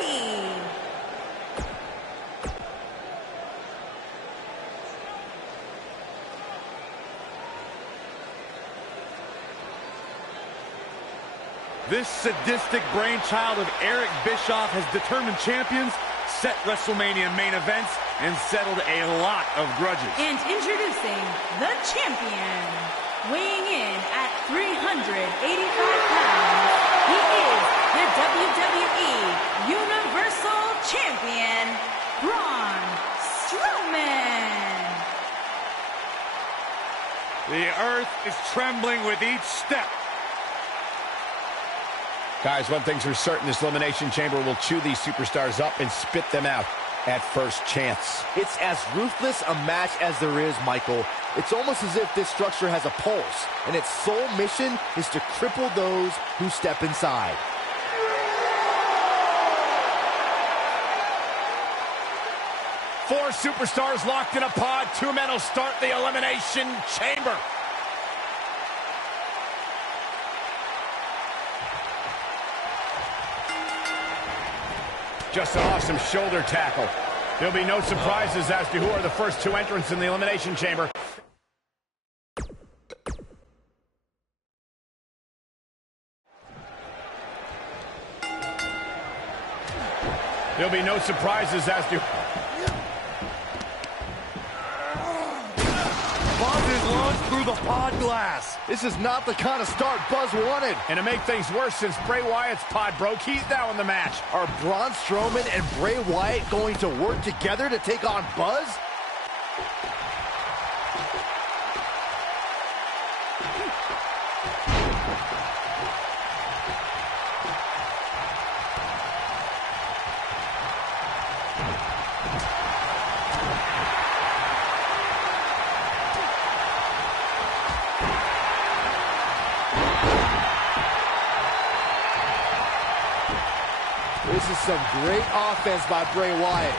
This sadistic brainchild of Eric Bischoff has determined champions, set WrestleMania main events, and settled a lot of grudges. And introducing the champion, weighing in at 385 pounds, he is the WWE Universal Champion, Braun Strowman. The earth is trembling with each step. Guys, one thing's for certain, this Elimination Chamber will chew these superstars up and spit them out at first chance. It's as ruthless a match as there is, Michael. It's almost as if this structure has a pulse, and its sole mission is to cripple those who step inside. Four superstars locked in a pod. 2 men will start the Elimination Chamber. Just an awesome shoulder tackle. There'll be no surprises as to who are the first 2 entrants in the Elimination Chamber. There'll be no surprises as to... Buzz is launched through the pod glass. This is not the kind of start Buzz wanted. And to make things worse, since Bray Wyatt's pod broke, he's now in the match. Are Braun Strowman and Bray Wyatt going to work together to take on Buzz? This is some great offense by Bray Wyatt.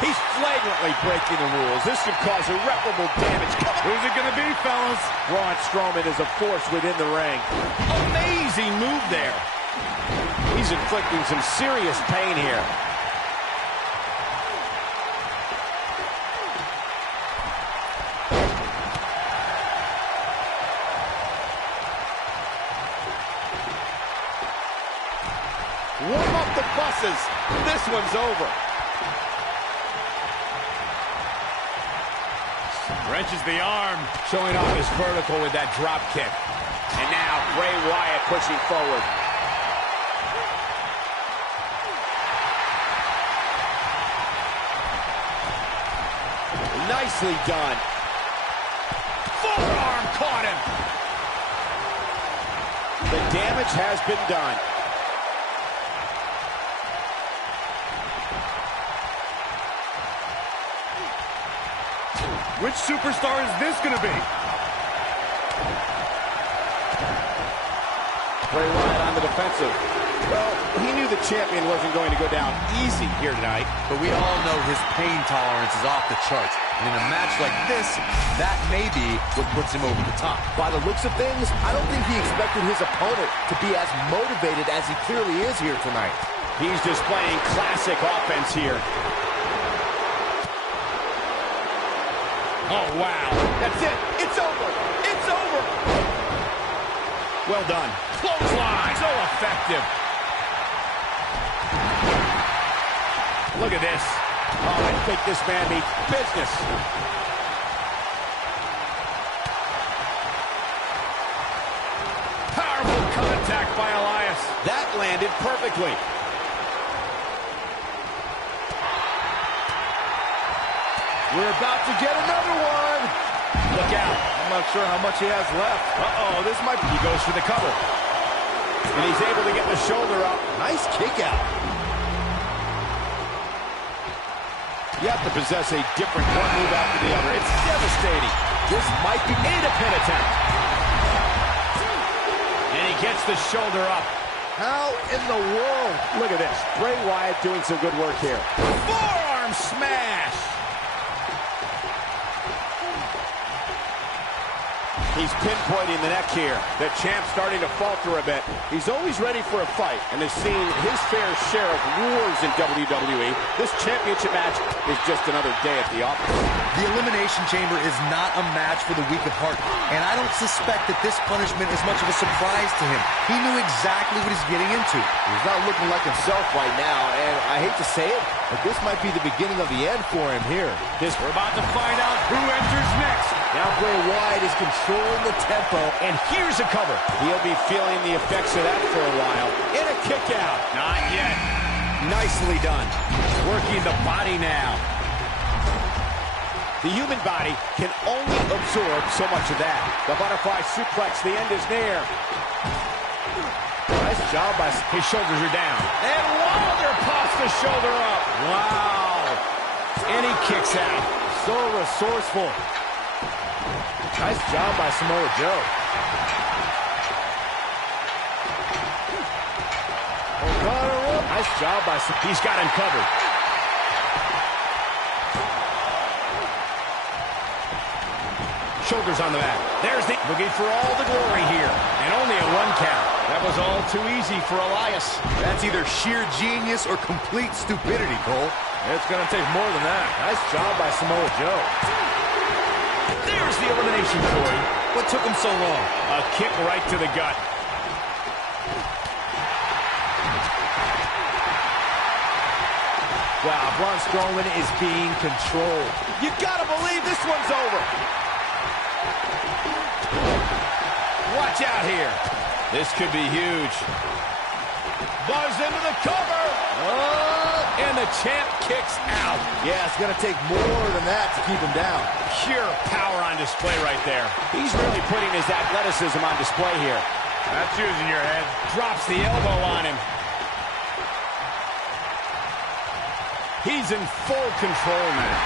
He's flagrantly breaking the rules. This could cause irreparable damage. Who's it going to be, fellas? Braun Strowman is a force within the ring. Amazing move there. He's inflicting some serious pain here. Warm up the buses. This one's over. Wrenches the arm. Showing off his vertical with that drop kick. And now Bray Wyatt pushing forward. Nicely done. Forearm caught him. The damage has been done. Which superstar is this going to be? Bray Wyatt on the defensive. Well, he knew the champion wasn't going to go down easy here tonight. But we all know his pain tolerance is off the charts. And in a match like this, that may be what puts him over the top. By the looks of things, I don't think he expected his opponent to be as motivated as he clearly is here tonight. He's displaying classic offense here. Oh, wow. That's it. It's over. It's over. Well done. Clothesline. So effective. Look at this. Oh, I think this man means business. Powerful contact by Elias. That landed perfectly. We're about to get another one. Look out. I'm not sure how much he has left. Uh-oh, this might be... He goes for the cover. And he's able to get the shoulder up. Nice kick out. You have to possess a different one move after the other. It's devastating. This might be a pin attempt. And he gets the shoulder up. How in the world? Look at this. Bray Wyatt doing some good work here. Forearm smash. He's pinpointing the neck here. The champ's starting to falter a bit. He's always ready for a fight and has seen his fair share of wars in WWE. This championship match is just another day at the office. The Elimination Chamber is not a match for the weak of heart, and I don't suspect that this punishment is much of a surprise to him. He knew exactly what he's getting into. He's not looking like himself right now, and I hate to say it, but this might be the beginning of the end for him here. We're about to find out who enters next. Now Bray Wyatt is controlling the tempo, And here's a cover. He'll be feeling the effects of that for a while. And a kick out. Not yet. Nicely done. Working the body now. The human body can only absorb so much of that. The butterfly suplex, the end is near. nice job by... His shoulders are down. And Wilder pops the shoulder up. Wow. And he kicks out. So resourceful. Nice job by Samoa Joe. Nice job by... He's got him covered. Shoulders on the back. There's the... Looking for all the glory here. And only a 1 count. That was all too easy for Elias. That's either sheer genius or complete stupidity, Cole. It's going to take more than that. Nice job by Samoa Joe. There's the elimination, Corey. What took him so long? A kick right to the gut. Wow, Braun Strowman is being controlled. You gotta believe this one's over. Watch out here. This could be huge. Buzz into the cover. Oh, and the champ kicks out. Yeah, it's going to take more than that to keep him down. Pure power on display right there. He's really putting his athleticism on display here. That's using your head. Drops the elbow on him. He's in full control now.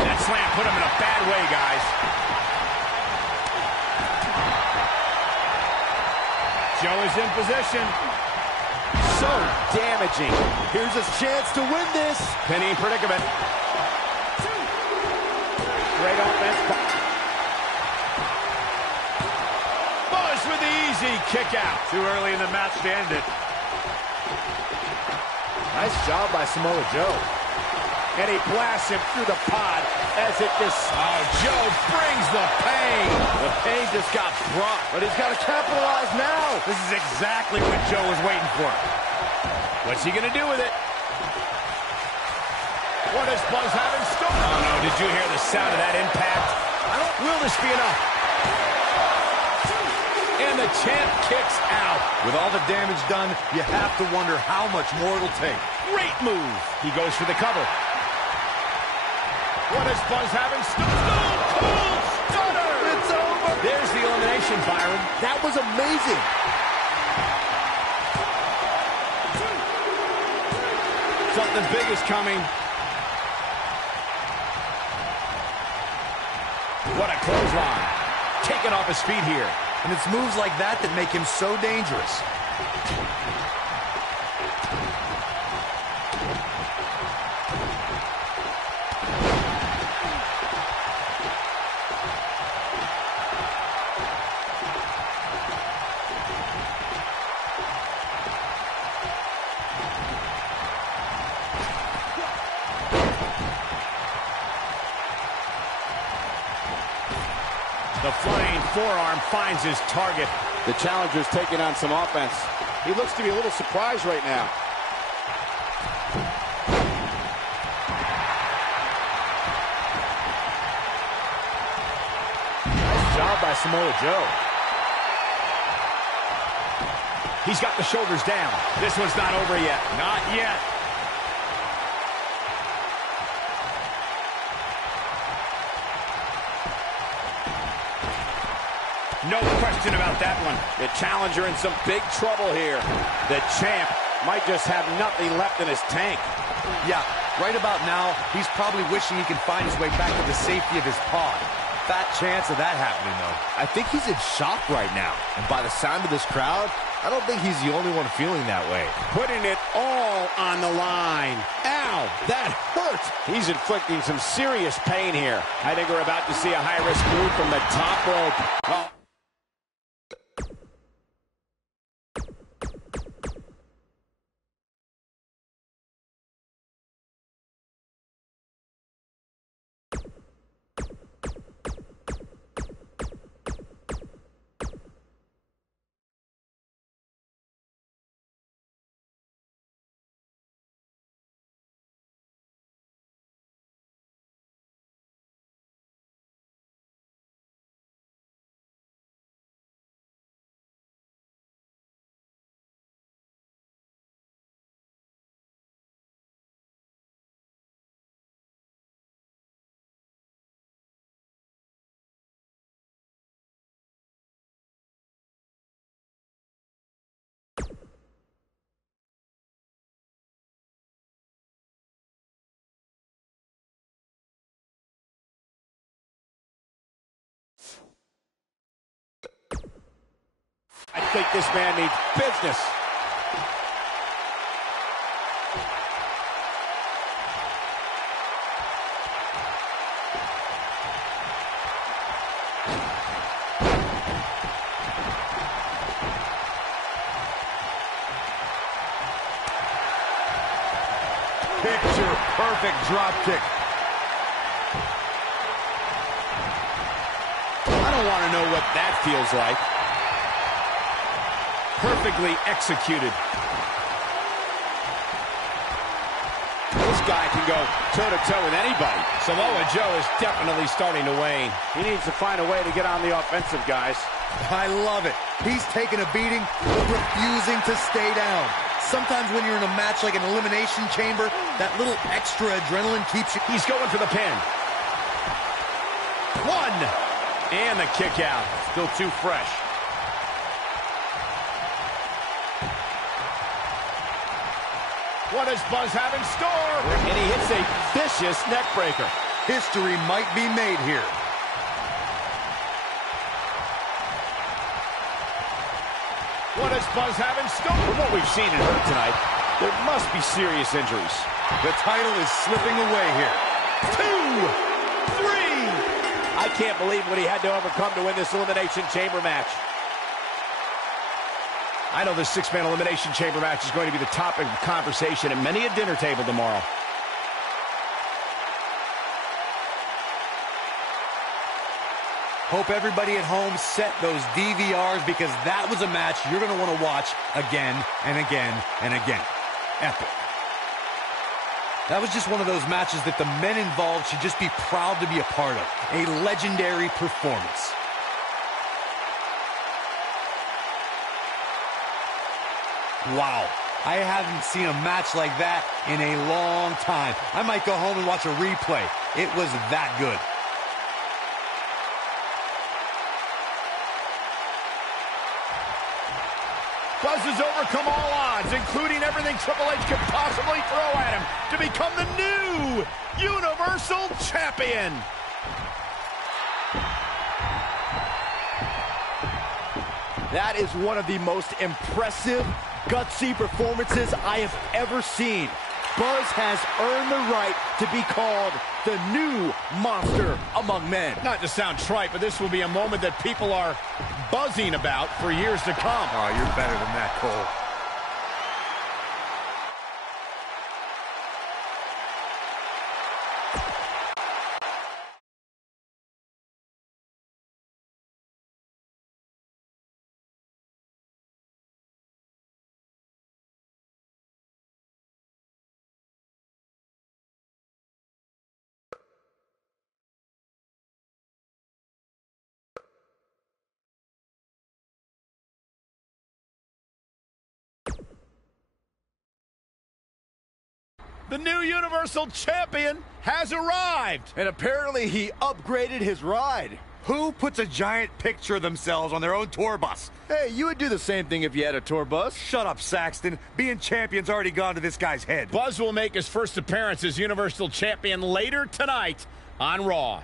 That slam put him in a bad way, guys. Joe is in position. So damaging. Here's his chance to win this. Penny in predicament. Great offense. Buzz with the easy kick out. Too early in the match to end it. Nice job by Samoa Joe. And he blasts him through the pod as it just... Oh, Joe brings the pain. The pain just got brought, but he's got to capitalize now. This is exactly what Joe was waiting for. What's he going to do with it? What does Buzz have in store? Oh, no, did you hear the sound of that impact? Will this be enough? And the champ kicks out. With all the damage done, you have to wonder how much more it'll take. Great move. He goes for the cover. What does Buzz have in store? Stone Cold Stunner! It's over. There's the elimination, Byron. That was amazing. Something big is coming. What a clothesline. Taken off his feet here. And it's moves like that that make him so dangerous. The flying forearm finds his target. The challenger's taking on some offense. He looks to be a little surprised right now. Nice job by Samoa Joe. He's got the shoulders down. This one's not over yet. Not yet. No question about that one. The challenger in some big trouble here. The champ might just have nothing left in his tank. Yeah, right about now, he's probably wishing he can find his way back to the safety of his pod. Fat chance of that happening, though. I think he's in shock right now. And by the sound of this crowd, I don't think he's the only one feeling that way. Putting it all on the line. Ow, that hurt. He's inflicting some serious pain here. I think we're about to see a high-risk move from the top rope. Oh. I think this man needs business. Picture perfect drop kick. I don't want to know what that feels like. Perfectly executed. This guy can go toe-to-toe with anybody. Samoa Joe is definitely starting to wane. He needs to find a way to get on the offensive, guys. I love it. He's taking a beating, but refusing to stay down. Sometimes when you're in a match like an elimination chamber, that little extra adrenaline keeps you... He's going for the pin. One! And the kick out. Still too fresh. What does Buzz have in store? And he hits a vicious neck breaker. History might be made here. What does Buzz have in store? From what we've seen and heard tonight, there must be serious injuries. The title is slipping away here. 2, 3. I can't believe what he had to overcome to win this Elimination Chamber match. I know this six-man Elimination Chamber match is going to be the topic of conversation at many a dinner table tomorrow. Hope everybody at home set those DVRs, because that was a match you're going to want to watch again and again and again. Epic. That was just one of those matches that the men involved should just be proud to be a part of. A legendary performance. Wow. I haven't seen a match like that in a long time. I might go home and watch a replay. It was that good. Buzz has overcome all odds, including everything Triple H could possibly throw at him, to become the new Universal Champion. That is one of the most impressive, gutsy performances I have ever seen. Buzz has earned the right to be called the new monster among men. Not to sound trite, but this will be a moment that people are buzzing about for years to come. Oh, you're better than that, Cole. The new Universal Champion has arrived. And apparently he upgraded his ride. Who puts a giant picture of themselves on their own tour bus? Hey, you would do the same thing if you had a tour bus. Shut up, Saxton. Being champion's already gone to this guy's head. Buzz will make his first appearance as Universal Champion later tonight on Raw.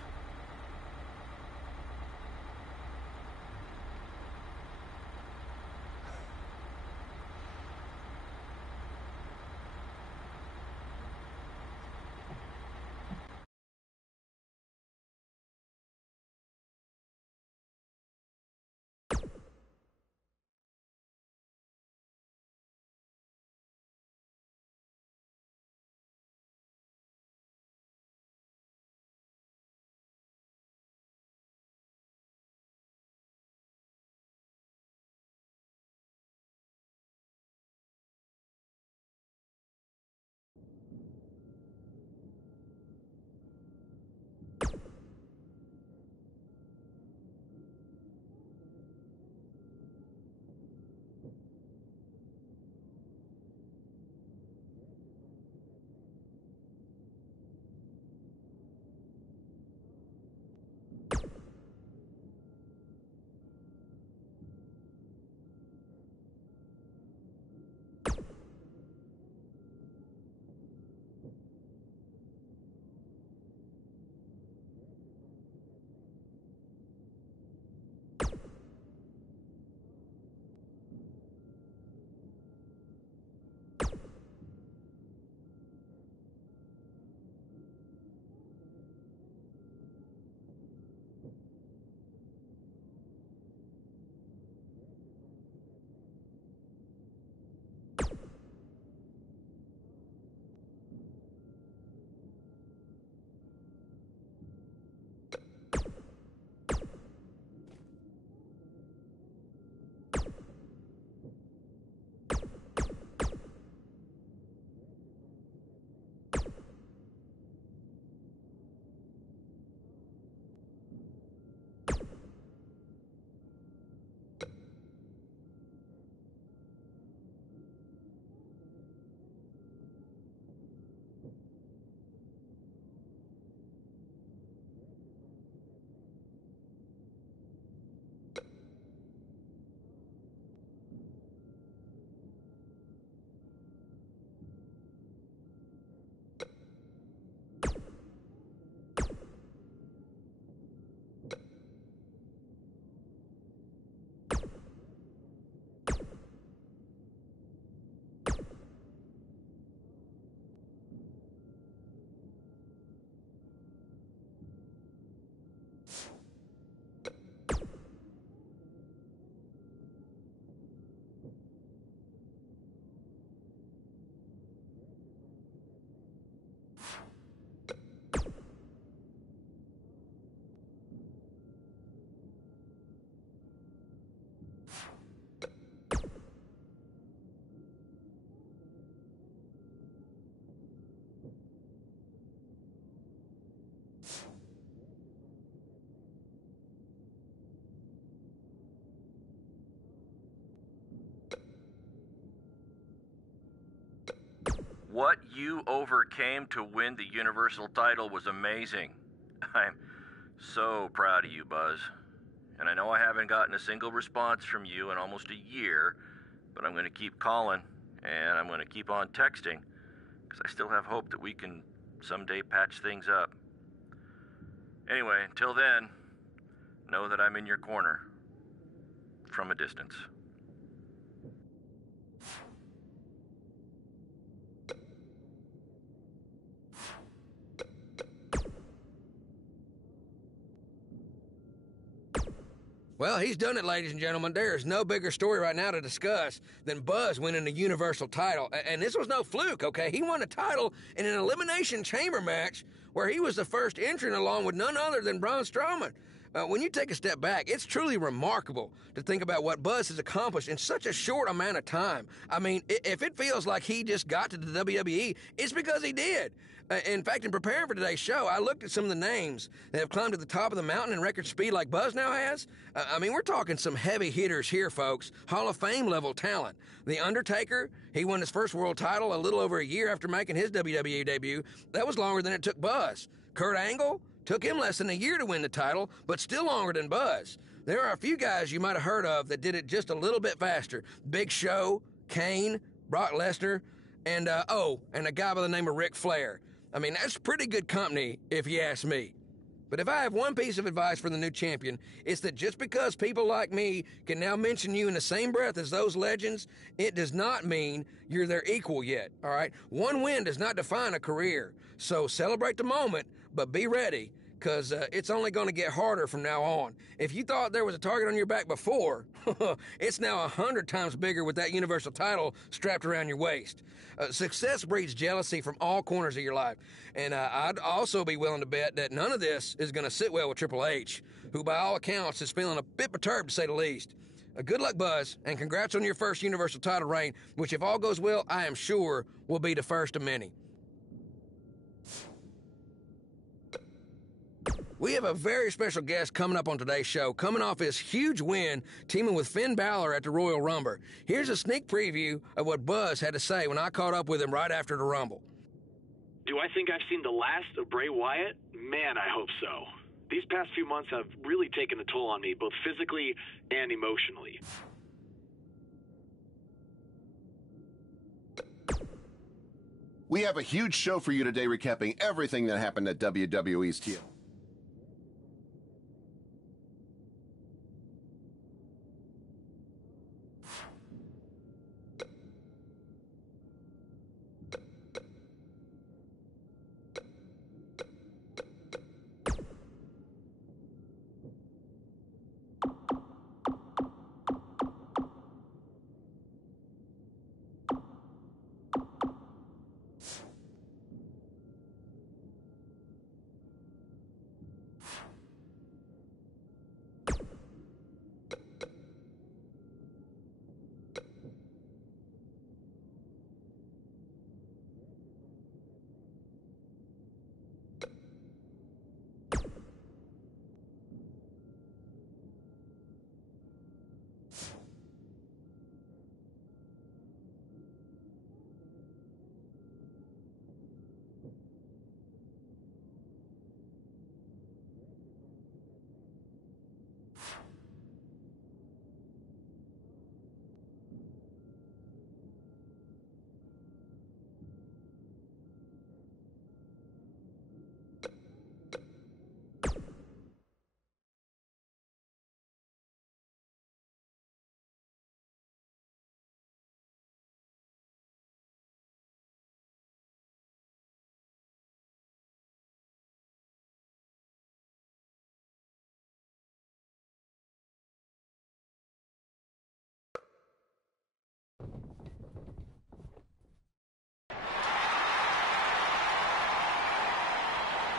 What you overcame to win the Universal title was amazing. I'm so proud of you, Buzz. And I know I haven't gotten a single response from you in almost a year, but I'm going to keep calling, and I'm going to keep on texting, because I still have hope that we can someday patch things up. Anyway, until then, know that I'm in your corner, from a distance. Well, he's done it, ladies and gentlemen. There is no bigger story right now to discuss than Buzz winning the Universal title. And this was no fluke, okay? He won a title in an Elimination Chamber match where he was the first entrant along with none other than Braun Strowman. When you take a step back, it's truly remarkable to think about what Buzz has accomplished in such a short amount of time. I mean, if it feels like he just got to the WWE, it's because he did. In fact, in preparing for today's show, I looked at some of the names that have climbed to the top of the mountain in record speed like Buzz now has. I mean, we're talking some heavy hitters here, folks. Hall of Fame level talent. The Undertaker, he won his first world title a little over a year after making his WWE debut. That was longer than it took Buzz. Kurt Angle, took him less than a year to win the title, but still longer than Buzz. There are a few guys you might have heard of that did it just a little bit faster. Big Show, Kane, Brock Lesnar, and a guy by the name of Ric Flair. I mean, that's pretty good company, if you ask me. But if I have one piece of advice for the new champion, it's that just because people like me can now mention you in the same breath as those legends, it does not mean you're their equal yet, all right? One win does not define a career. So celebrate the moment, but be ready, because it's only going to get harder from now on. If you thought there was a target on your back before, it's now 100 times bigger with that Universal title strapped around your waist. Success breeds jealousy from all corners of your life. And I'd also be willing to bet that none of this is going to sit well with Triple H, who by all accounts is feeling a bit perturbed to say the least. Good luck, Buzz, and congrats on your first Universal title reign, which if all goes well, I am sure will be the first of many. We have a very special guest coming up on today's show, coming off his huge win, teaming with Finn Balor at the Royal Rumble. Here's a sneak preview of what Buzz had to say when I caught up with him right after the Rumble. Do I think I've seen the last of Bray Wyatt? Man, I hope so. These past few months have really taken a toll on me, both physically and emotionally. We have a huge show for you today, recapping everything that happened at WWE's TLC.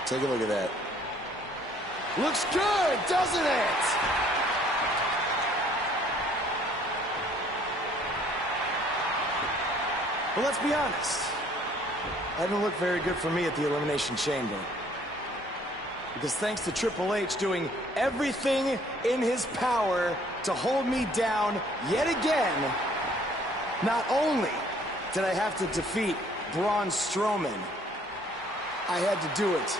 Take a look at that. Looks good, doesn't it? Well, let's be honest. That didn't look very good for me at the Elimination Chamber. Because thanks to Triple H doing everything in his power to hold me down yet again, not only did I have to defeat Braun Strowman, I had to do it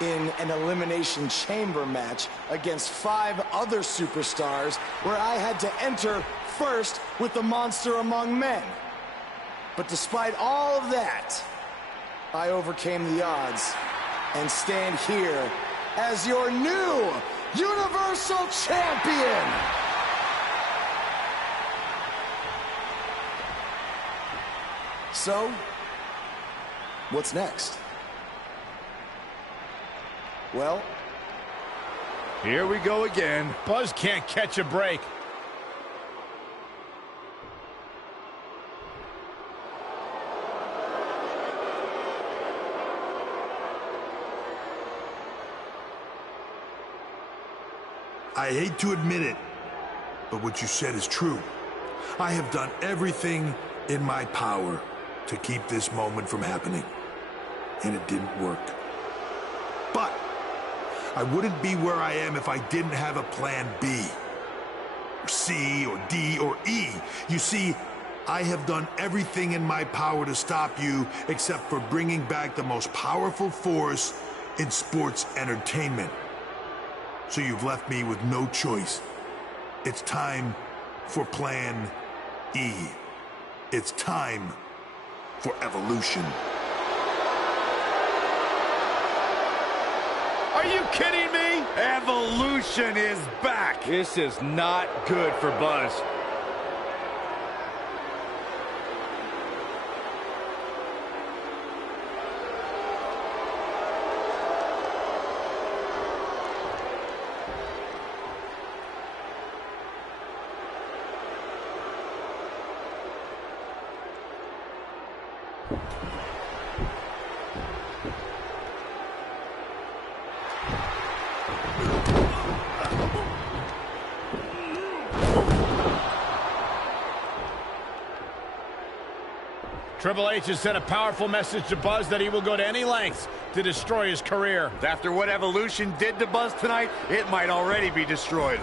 in an Elimination Chamber match against 5 other superstars where I had to enter first with the Monster Among Men. But despite all of that, I overcame the odds and stand here as your new Universal Champion. So, what's next? Well, here we go again. Buzz can't catch a break. I hate to admit it, but what you said is true. I have done everything in my power to keep this moment from happening, and it didn't work. But I wouldn't be where I am if I didn't have a plan B, or C, or D, or E. You see, I have done everything in my power to stop you except for bringing back the most powerful force in sports entertainment. So you've left me with no choice. It's time for Plan E. It's time for evolution. Are you kidding me? Evolution is back. This is not good for Buzz. Triple H has sent a powerful message to Buzz that he will go to any lengths to destroy his career. After what Evolution did to Buzz tonight, it might already be destroyed.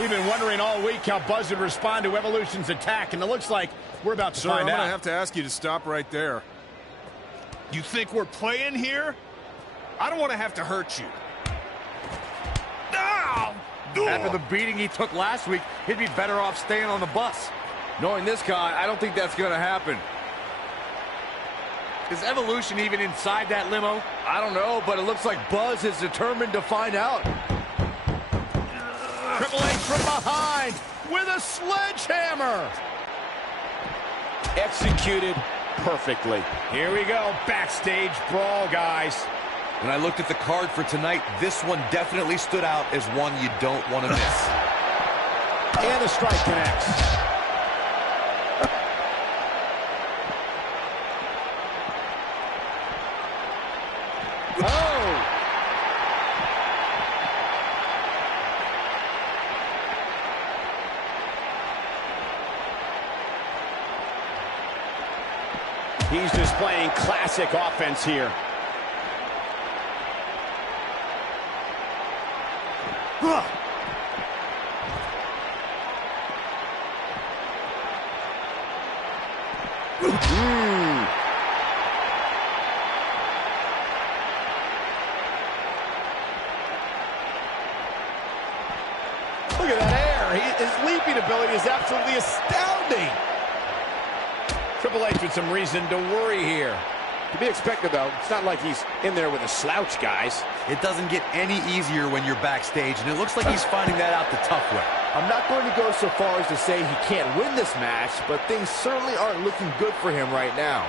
We've been wondering all week how Buzz would respond to Evolution's attack, and it looks like we're about to find out. I'm going to have to ask you to stop right there. You think we're playing here? I don't want to have to hurt you. Ow! After the beating he took last week, he'd be better off staying on the bus. Knowing this guy, I don't think that's going to happen. Is Evolution even inside that limo? I don't know, but it looks like Buzz is determined to find out. Triple H from behind with a sledgehammer. Executed perfectly. Here we go, backstage brawl, guys. When I looked at the card for tonight, this one definitely stood out as one you don't want to miss. And the strike connects. He's displaying classic offense here. Look at that air. His leaping ability is absolutely astounding. Triple H with some reason to worry here. To be expected, though. It's not like he's in there with a slouch, guys. It doesn't get any easier when you're backstage, and it looks like he's finding that out the tough way. I'm not going to go so far as to say he can't win this match, but things certainly aren't looking good for him right now.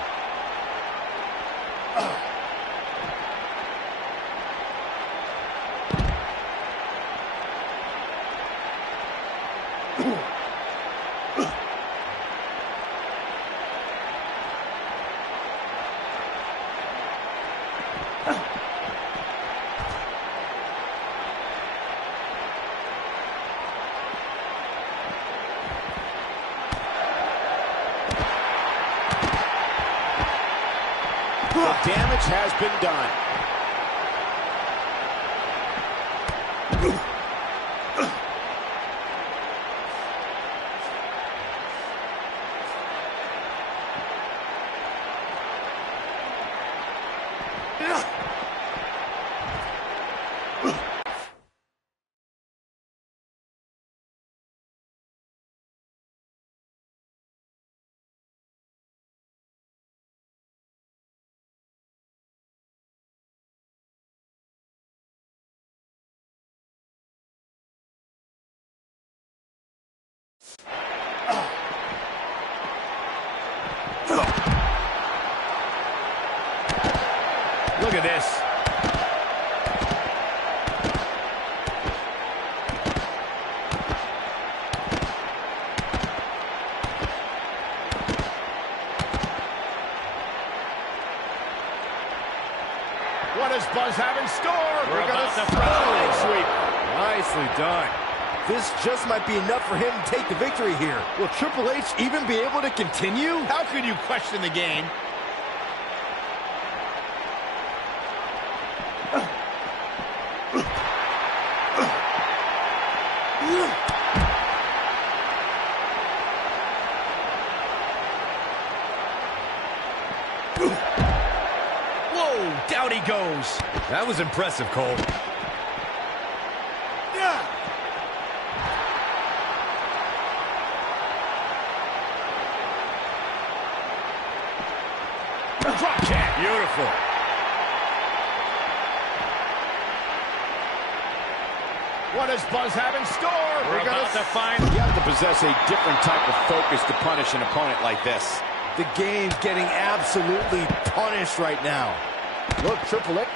The damage has been done. Look at this. What does Buzz have in store? We're gonna about to leg sweep. Nicely done. This just might be enough for him to take the victory here. Will Triple H even be able to continue? How could you question the game? Whoa, down he goes. That was impressive, Cole. Drop kick. Beautiful. What does Buzz have in store? We're about to find... You have to possess a different type of focus to punish an opponent like this. The game's getting absolutely punished right now. Look, Triple H.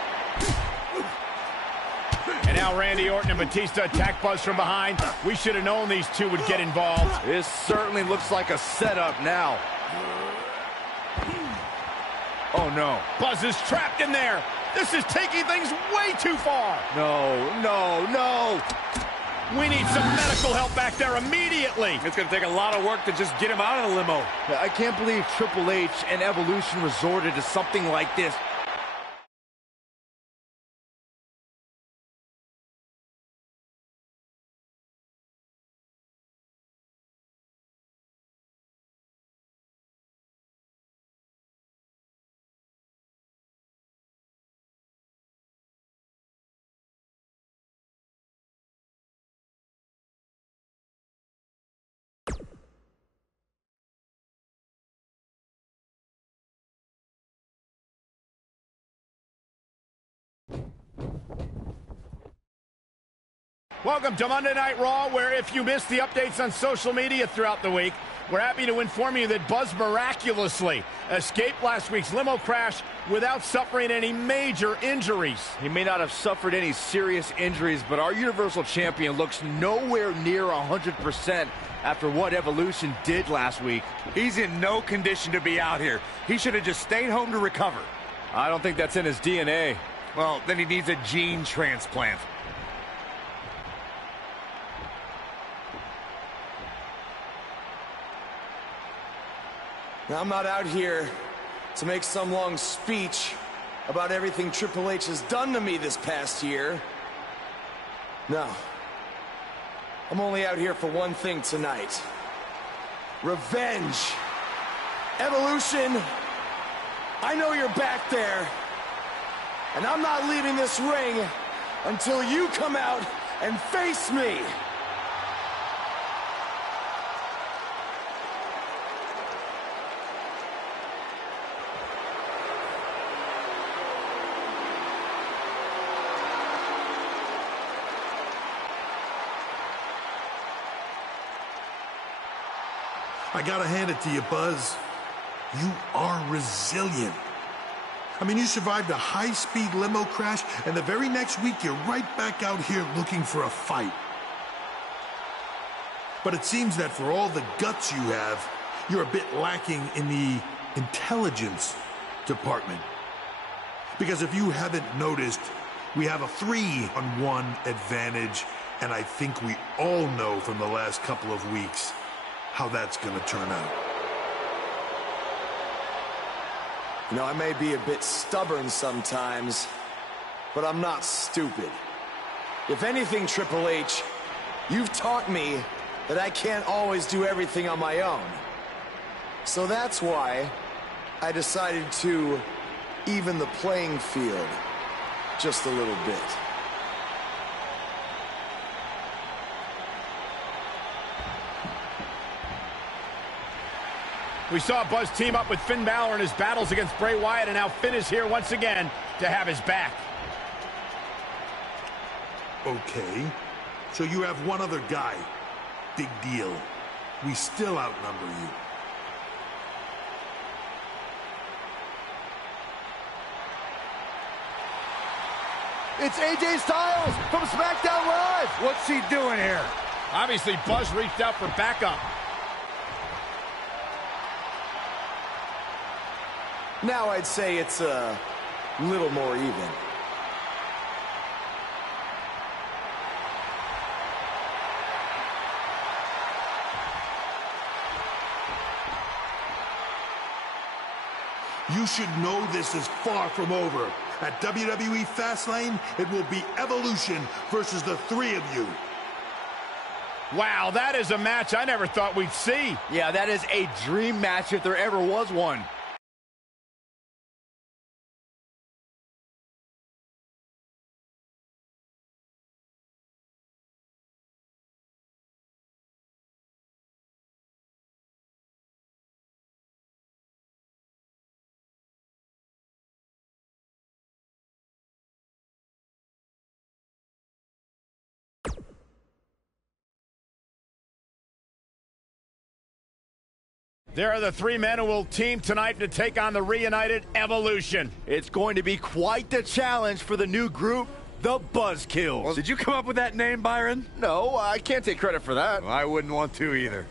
And now Randy Orton and Batista attack Buzz from behind. We should have known these two would get involved. This certainly looks like a setup now. Oh, no. Buzz is trapped in there. This is taking things way too far. No, no, no. We need some medical help back there immediately. It's going to take a lot of work to just get him out of the limo. I can't believe Triple H and Evolution resorted to something like this. Welcome to Monday Night Raw, where if you missed the updates on social media throughout the week, we're happy to inform you that Buzz miraculously escaped last week's limo crash without suffering any major injuries. He may not have suffered any serious injuries, but our Universal Champion looks nowhere near 100% after what Evolution did last week. He's in no condition to be out here. He should have just stayed home to recover. I don't think that's in his DNA. Well, then he needs a gene transplant. Now, I'm not out here to make some long speech about everything Triple H has done to me this past year. No. I'm only out here for one thing tonight. Revenge. Evolution, I know you're back there, and I'm not leaving this ring until you come out and face me. I gotta hand it to you, Buzz. You are resilient. I mean, you survived a high-speed limo crash, and the very next week you're right back out here looking for a fight. But it seems that for all the guts you have, you're a bit lacking in the intelligence department. Because if you haven't noticed, we have a 3-on-1 advantage, and I think we all know from the last couple of weeks how that's going to turn out. You know, I may be a bit stubborn sometimes, but I'm not stupid. If anything, Triple H, you've taught me that I can't always do everything on my own. So that's why I decided to even the playing field just a little bit. We saw Buzz team up with Finn Balor in his battles against Bray Wyatt, and now Finn is here once again to have his back. Okay, so you have one other guy. Big deal. We still outnumber you. It's AJ Styles from SmackDown Live. What's he doing here? Obviously, Buzz reached out for backup. Now I'd say it's a little more even. You should know this is far from over. At WWE Fastlane, it will be Evolution versus the three of you. Wow, that is a match I never thought we'd see. Yeah, that is a dream match if there ever was one. There are the three men who will team tonight to take on the reunited Evolution. It's going to be quite the challenge for the new group, the Buzzkills. Well, did you come up with that name, Byron? No, I can't take credit for that. Well, I wouldn't want to either.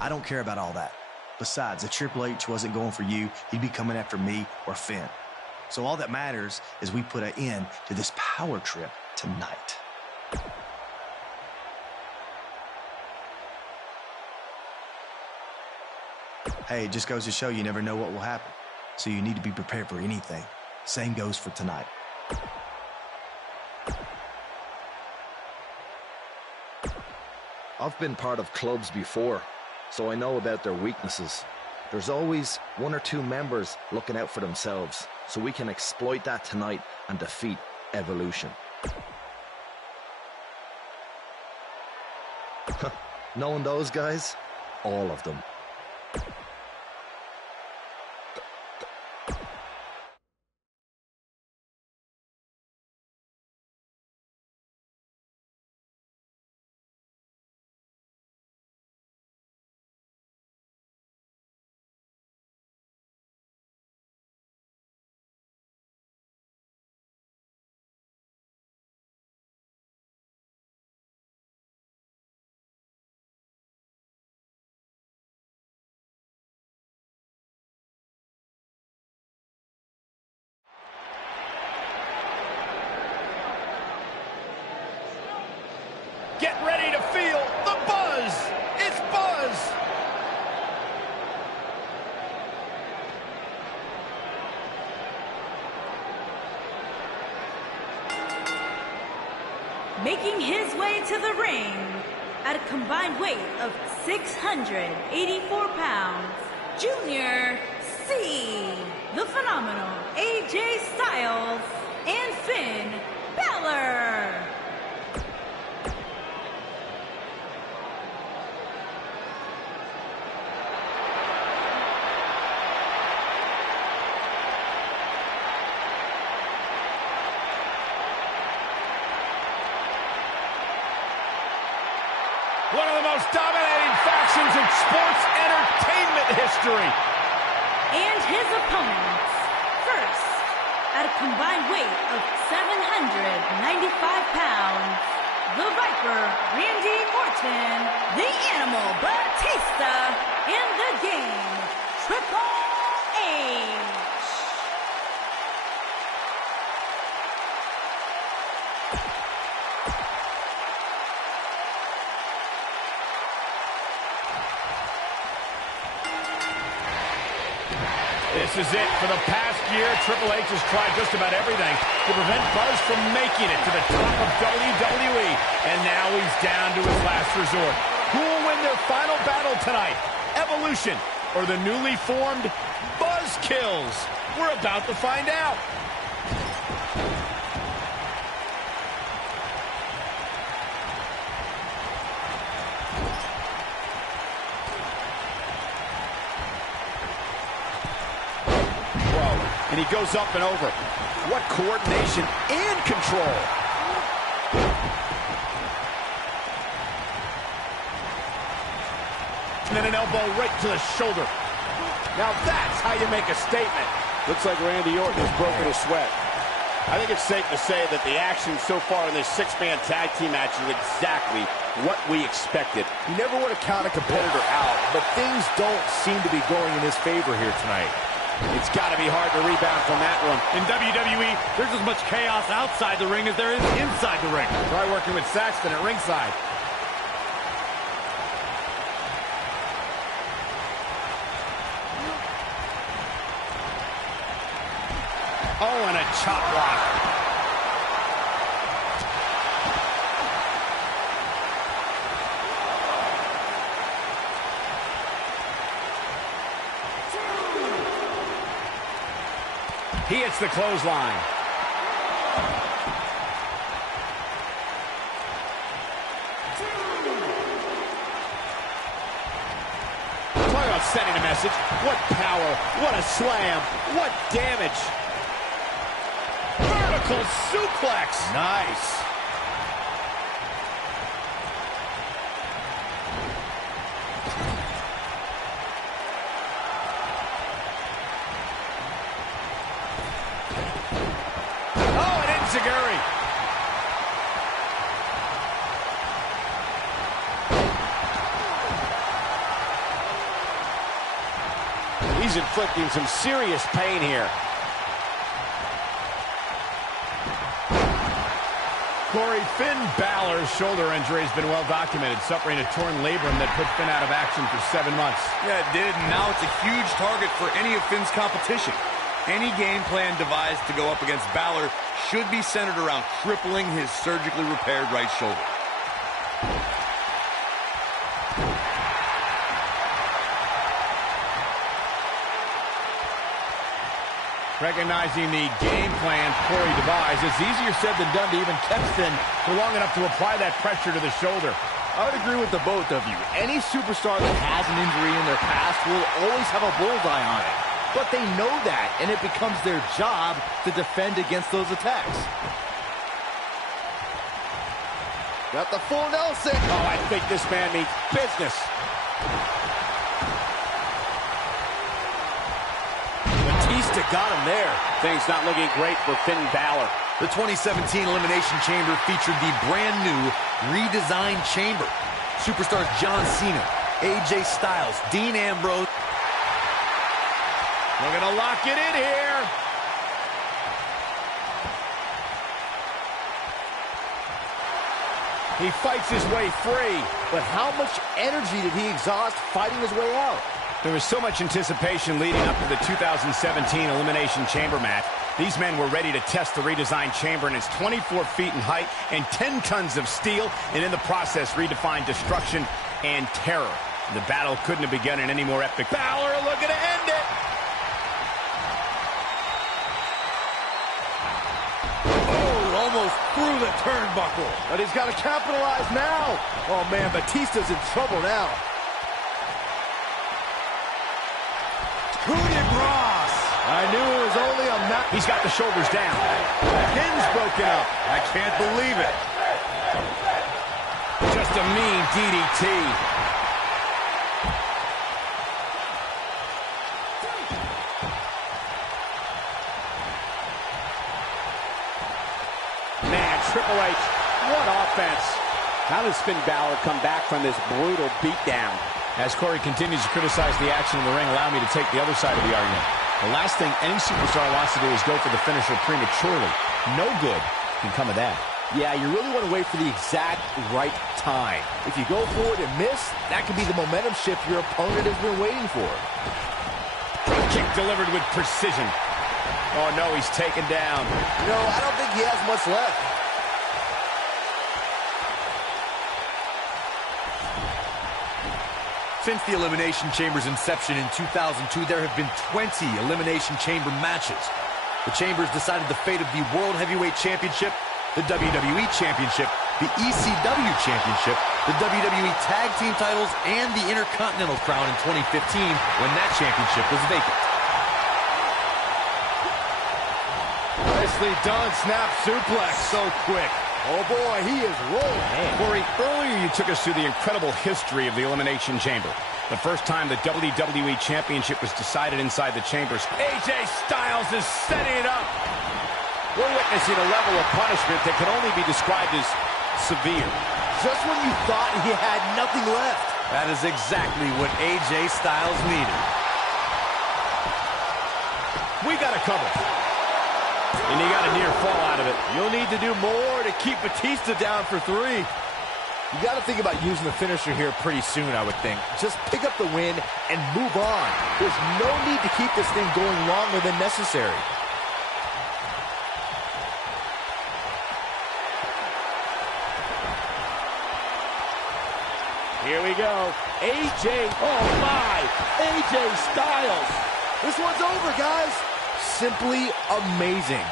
I don't care about all that. Besides, if Triple H wasn't going for you, he'd be coming after me or Finn. So all that matters is we put an end to this power trip tonight. Hey, it just goes to show you never know what will happen. So you need to be prepared for anything. Same goes for tonight. I've been part of clubs before, so I know about their weaknesses. There's always one or two members looking out for themselves, so we can exploit that tonight and defeat Evolution. Knowing those guys, all of them. Get ready to feel the buzz. It's Buzz. Making his way to the ring at a combined weight of 684 pounds, Junior C, the phenomenal AJ Styles, and Finn Balor. One of the most dominating factions in sports entertainment history. And his opponents, first, at a combined weight of 795 pounds, the Viper, Randy Orton, the Animal Batista, in the game, Triple H. This is it. For the past year, Triple H has tried just about everything to prevent Buzz from making it to the top of WWE. And now he's down to his last resort. Who will win their final battle tonight? Evolution or the newly formed Buzzkills? We're about to find out. And he goes up and over. What coordination and control. And then an elbow right to the shoulder. Now that's how you make a statement. Looks like Randy Orton has broken a sweat. I think it's safe to say that the action so far in this six-man tag team match is exactly what we expected. You never want to count a competitor out, but things don't seem to be going in his favor here tonight. It's got to be hard to rebound from that one. In WWE, there's as much chaos outside the ring as there is inside the ring. Try working with Saxton at ringside. Oh, and a chop block. He hits the clothesline. Talk about sending a message. What power. What a slam. What damage. Vertical suplex. Nice. Zaguri. He's inflicting some serious pain here. Corey, Finn Balor's shoulder injury has been well documented, suffering a torn labrum that put Finn out of action for 7 months. Yeah, it did, and now it's a huge target for any of Finn's competition. Any game plan devised to go up against Balor should be centered around crippling his surgically repaired right shoulder. Recognizing the game plan Corey devised, it's easier said than done to even catch Finn for long enough to apply that pressure to the shoulder. I would agree with the both of you. Any superstar that has an injury in their past will always have a bullseye on it. But they know that, and it becomes their job to defend against those attacks. Got the full Nelson. Oh, I think this man means business. Batista got him there. Things not looking great for Finn Balor. The 2017 Elimination Chamber featured the brand new redesigned chamber. Superstars John Cena, AJ Styles, Dean Ambrose. We're going to lock it in here. He fights his way free. But how much energy did he exhaust fighting his way out? There was so much anticipation leading up to the 2017 Elimination Chamber match. These men were ready to test the redesigned chamber, and it's 24 feet in height and 10 tons of steel, and in the process redefined destruction and terror. The battle couldn't have begun in any more epic. Balor looking to end it. Almost through the turnbuckle. But he's got to capitalize now. Oh, man, Batista's in trouble now. Coup de grace. I knew it was only a match. He's got the shoulders down. The pin's broken up. I can't believe it. Just a mean DDT. Man, Triple H What offense. How does Finn Balor come back from this brutal beatdown? As Corey continues to criticize the action in the ring, allow me to take the other side of the argument. The last thing any superstar wants to do is go for the finisher prematurely. No good can come of that. Yeah, you really want to wait for the exact right time. If you go for it and miss, that could be the momentum shift your opponent has been waiting for. Kick delivered with precision. Oh, no, he's taken down. No, I don't think he has much left. Since the Elimination Chamber's inception in 2002, there have been 20 Elimination Chamber matches. The Chambers decided the fate of the World Heavyweight Championship, the WWE Championship, the ECW Championship, the WWE Tag Team titles, and the Intercontinental Crown in 2015 when that championship was vacant. Nicely done, snap suplex. So quick. Oh boy, he is rolling. Corey, earlier you took us through the incredible history of the Elimination Chamber. The first time the WWE Championship was decided inside the chambers. AJ Styles is setting it up. We're witnessing a level of punishment that can only be described as severe. Just when you thought he had nothing left. That is exactly what AJ Styles needed. We got a cover. And he got a near fall out of it. You'll need to do more to keep Batista down for 3. You got to think about using the finisher here pretty soon, I would think. Just pick up the win and move on. There's no need to keep this thing going longer than necessary. Here we go. AJ, oh my, AJ Styles. This one's over, guys. Simply amazing.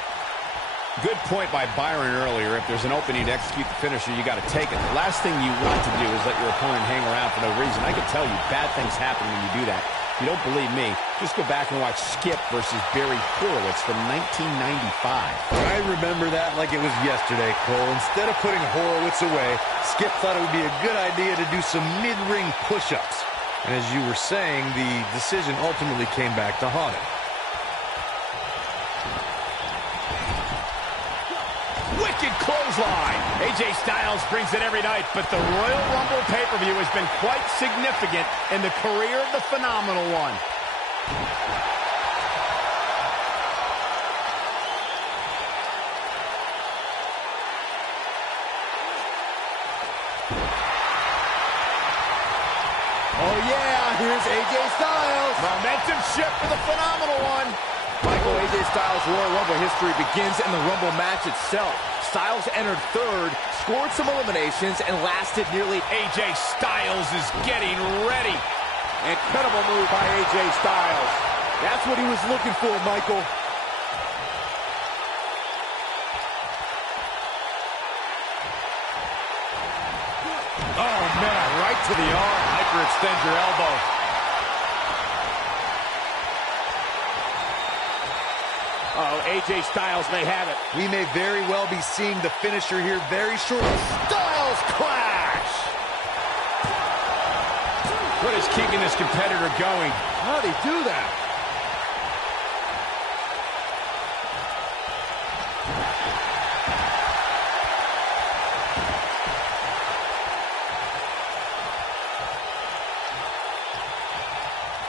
Good point by Byron earlier. If there's an opening to execute the finisher, you got to take it. The last thing you want to do is let your opponent hang around for no reason. I can tell you, bad things happen when you do that. If you don't believe me, just go back and watch Skip versus Barry Horowitz from 1995. I remember that like it was yesterday, Cole. Instead of putting Horowitz away, Skip thought it would be a good idea to do some mid-ring push-ups. And as you were saying, the decision ultimately came back to haunt him. Wicked clothesline. AJ Styles brings it every night, but the Royal Rumble pay-per-view has been quite significant in the career of the Phenomenal One. Oh yeah, here's AJ Styles. Momentum shift for the Phenomenal One. Michael, AJ Styles' Royal Rumble history begins in the Rumble match itself. Styles entered 3rd, scored some eliminations, and lasted nearly... AJ Styles is getting ready. Incredible move by AJ Styles. That's what he was looking for, Michael. Oh, man, right to the arm. Hyperextend your elbow. Oh, AJ Styles may have it. We may very well be seeing the finisher here very shortly. Styles clash! What is keeping this competitor going? How'd he do that?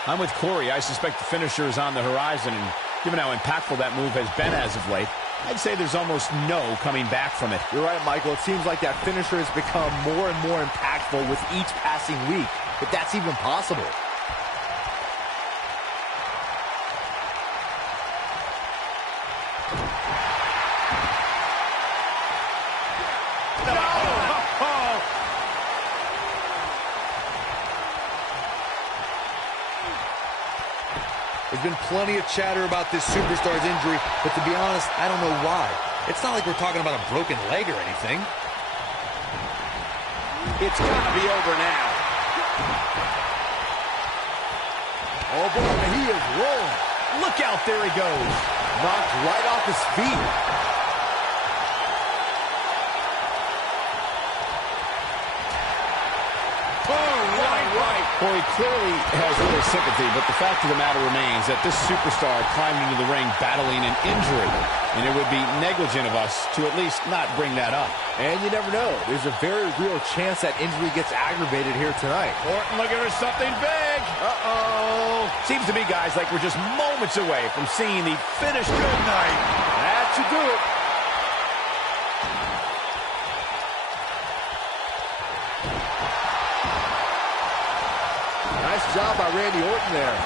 I'm with Corey. I suspect the finisher is on the horizon, and given how impactful that move has been as of late, I'd say there's almost no coming back from it. You're right, Michael. It seems like that finisher has become more and more impactful with each passing week, if that's even possible. There's been plenty of chatter about this superstar's injury, but to be honest, I don't know why. It's not like we're talking about a broken leg or anything. It's gotta be over now. Oh boy, he is rolling. Look out, there he goes. Knocked right off his feet. Oh, right. Well, he clearly has little sympathy, but the fact of the matter remains that this superstar climbed into the ring battling an injury, and it would be negligent of us to at least not bring that up. And you never know. There's a very real chance that injury gets aggravated here tonight. Orton looking for something big. Uh-oh. Seems to me, guys, like we're just moments away from seeing the finish. Good night. That should do it. Nice job by Randy Orton there.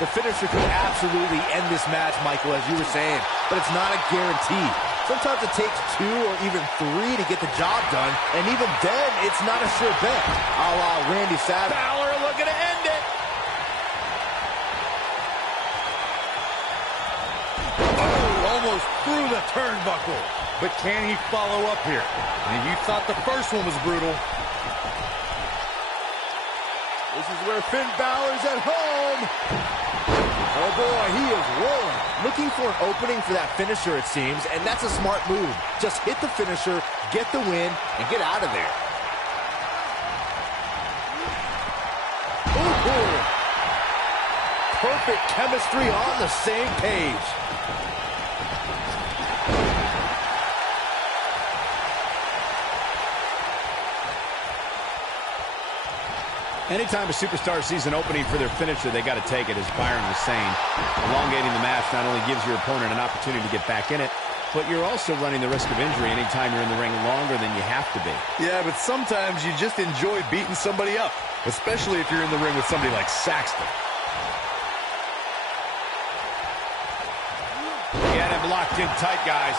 The finisher could absolutely end this match, Michael, as you were saying, but it's not a guarantee. Sometimes it takes 2 or even 3 to get the job done, and even then, it's not a sure bet. A la Randy Savage. Balor looking to end it. Oh, almost through the turnbuckle. But can he follow up here? And you thought the first one was brutal. This is where Finn Balor's at home. Oh boy, he is rolling. Looking for an opening for that finisher, it seems, and that's a smart move. Just hit the finisher, get the win, and get out of there. Ooh. Perfect chemistry on the same page. Anytime a superstar sees an opening for their finisher, they got to take it, as Byron was saying. Elongating the match not only gives your opponent an opportunity to get back in it, but you're also running the risk of injury anytime you're in the ring longer than you have to be. Yeah, but sometimes you just enjoy beating somebody up, especially if you're in the ring with somebody like Saxton. Get him locked in tight, guys.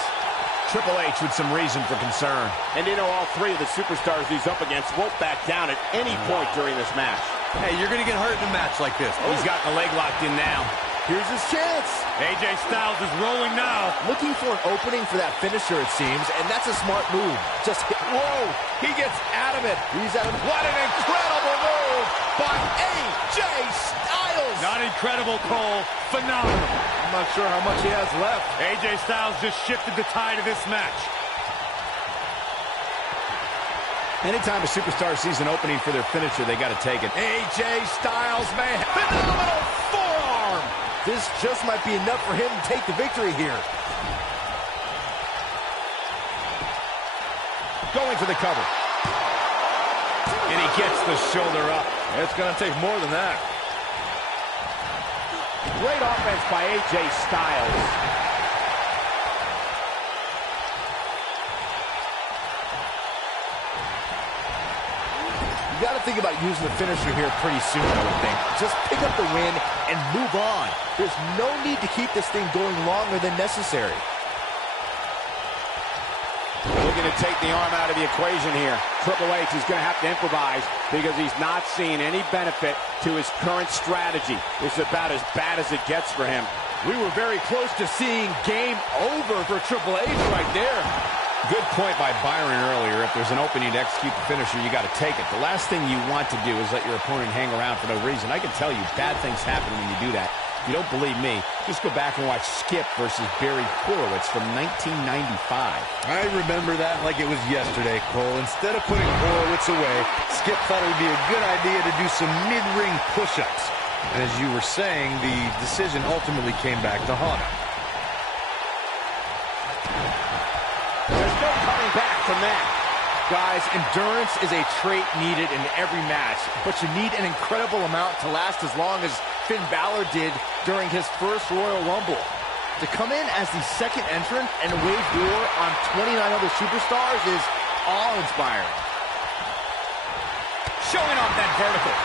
Triple H with some reason for concern. And you know all 3 of the superstars he's up against won't back down at any point during this match. Hey, you're going to get hurt in a match like this. Oh, he's got the leg locked in now. Here's his chance. AJ Styles is rolling now. Looking for an opening for that finisher, it seems, and that's a smart move. Just hit. Whoa, he gets out of it. He's out of it. What an incredible move by AJ Styles. Not incredible, Cole. Phenomenal. I'm not sure how much he has left. AJ Styles just shifted the tide of this match. Anytime a superstar sees an opening for their finisher, they got to take it. AJ Styles, man. Phenomenal forearm. This just might be enough for him to take the victory here. Going for the cover. And he gets the shoulder up. It's going to take more than that. Great offense by AJ Styles. You got to think about using the finisher here pretty soon, I would think. Just pick up the win and move on. There's no need to keep this thing going longer than necessary. Looking to take the arm out of the equation here. Triple H is going to have to improvise because he's not seeing any benefit to his current strategy. It's about as bad as it gets for him. We were very close to seeing game over for Triple H right there. Good point by Byron earlier. If there's an opening to execute the finisher, you got to take it. The last thing you want to do is let your opponent hang around for no reason. I can tell you bad things happen when you do that. If you don't believe me, just go back and watch Skip versus Barry Horowitz from 1995. I remember that like it was yesterday, Cole. Instead of putting Horowitz away, Skip thought it would be a good idea to do some mid-ring push-ups. And as you were saying, the decision ultimately came back to haunt him. There's no coming back from that. Guys, endurance is a trait needed in every match, but you need an incredible amount to last as long as Finn Balor did during his first Royal Rumble. To come in as the second entrant and wage war on 29 other superstars is awe-inspiring. Showing off that vertical.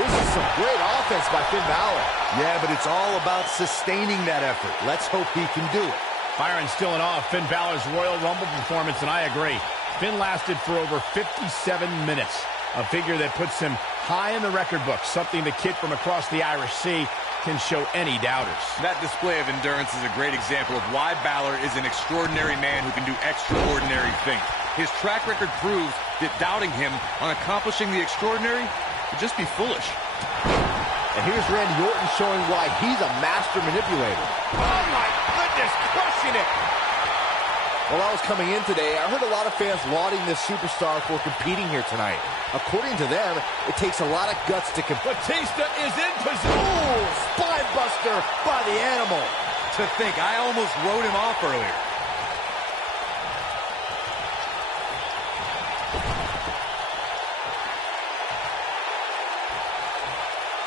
This is some great offense by Finn Balor. Yeah, but it's all about sustaining that effort. Let's hope he can do it. Byron's still in awe of Finn Balor's Royal Rumble performance, and I agree. Finn lasted for over 57 minutes, a figure that puts him high in the record book, something the kid from across the Irish Sea can show any doubters. That display of endurance is a great example of why Balor is an extraordinary man who can do extraordinary things. His track record proves that doubting him on accomplishing the extraordinary would just be foolish. And here's Randy Orton showing why he's a master manipulator. Oh my goodness, crushing it. While I was coming in today, I heard a lot of fans lauding this superstar for competing here tonight. According to them, it takes a lot of guts to compete. Batista is in position. Ooh, spine buster by the animal. To think, I almost wrote him off earlier.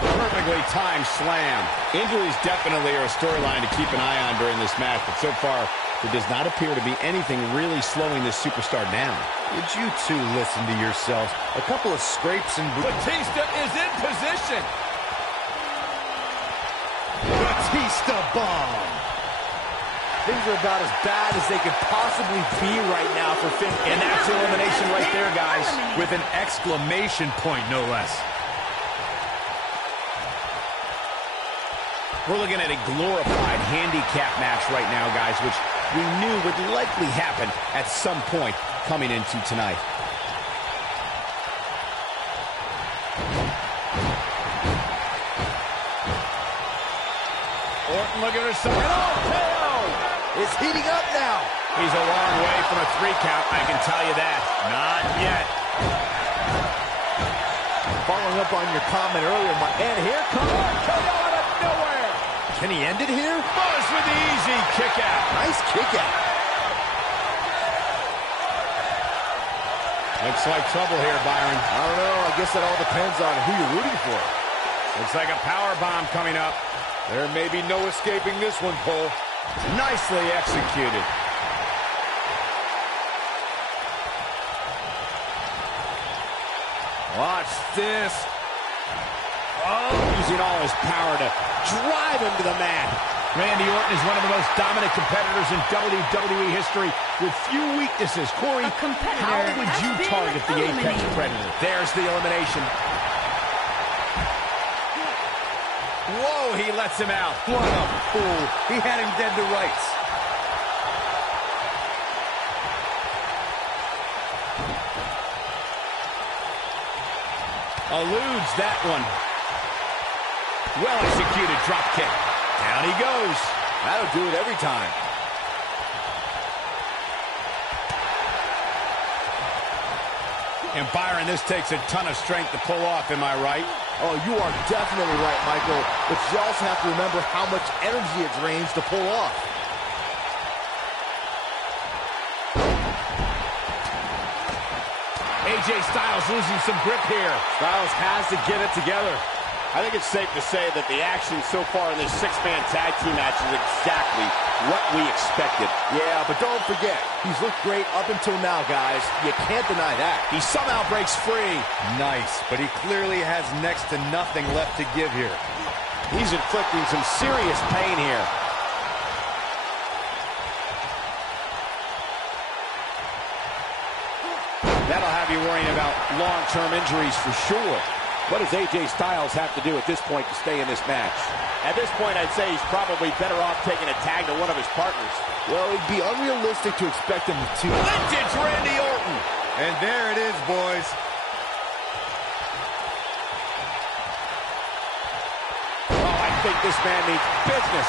Perfectly timed slam. Injuries definitely are a storyline to keep an eye on during this match, but so far, there does not appear to be anything really slowing this superstar down. Would you two listen to yourselves? A couple of scrapes and... Batista is in position. Batista bomb. Things are about as bad as they could possibly be right now for Finn. And that's elimination right there, guys. With an exclamation point, no less. We're looking at a glorified handicap match right now, guys, which we knew would likely happen at some point coming into tonight. Orton looking for something. KO! It's heating up now. He's a long way from a 3 count, I can tell you that. Not yet. Following up on your comment earlier, and here comes KO out of nowhere. Can he end it here? Buzz with the easy kick out. Nice kick out. Looks like trouble here, Byron. I don't know. I guess that all depends on who you're rooting for. Looks like a power bomb coming up. There may be no escaping this one, Cole. Nicely executed. Watch this. Oh, using all his power to drive him to the mat. Randy Orton is one of the most dominant competitors in WWE history with few weaknesses. Corey, how would you target the Apex Predator? There's the elimination. Whoa, he lets him out. What a fool. He had him dead to rights. Eludes that one. Well executed drop kick. Down he goes. That'll do it every time. And Byron, this takes a ton of strength to pull off, am I right? Oh, you are definitely right, Michael. But you also have to remember how much energy it drains to pull off. AJ Styles losing some grip here. Styles has to get it together. I think it's safe to say that the action so far in this 6-man tag team match is exactly what we expected. Yeah, but don't forget, he's looked great up until now, guys. You can't deny that. He somehow breaks free. Nice, but he clearly has next to nothing left to give here. He's inflicting some serious pain here. That'll have you worrying about long-term injuries for sure. What does AJ Styles have to do at this point to stay in this match? At this point, I'd say he's probably better off taking a tag to one of his partners. Well, it'd be unrealistic to expect him to. Vintage Randy Orton. And there it is, boys. Oh, I think this man needs business.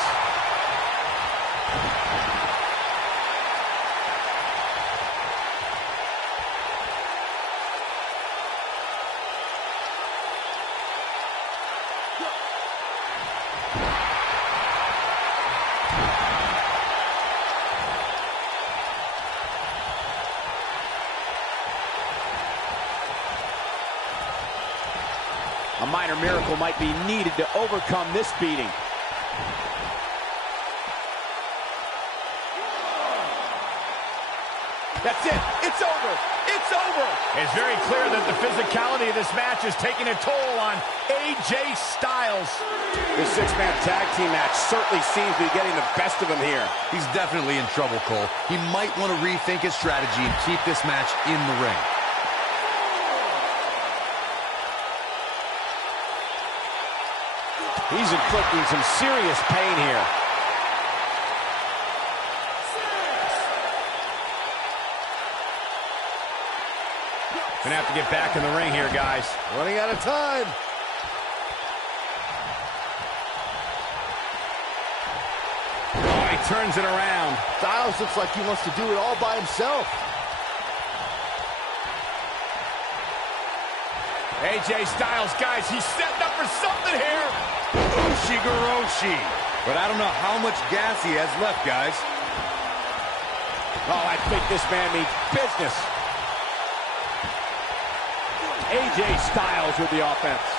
A minor miracle might be needed to overcome this beating. That's it. It's over. It's over. It's very clear that the physicality of this match is taking a toll on AJ Styles. This 6-man tag team match certainly seems to be getting the best of him here. He's definitely in trouble, Cole. He might want to rethink his strategy and keep this match in the ring. He's inflicting some serious pain here. Gonna have to get back in the ring here, guys. Running out of time. Oh, he he turns it around. Styles looks like he wants to do it all by himself. AJ Styles, guys, he's setting up for something here. Ushigoroshi. But I don't know how much gas he has left, guys. Oh, I think this man means business. AJ Styles with the offense.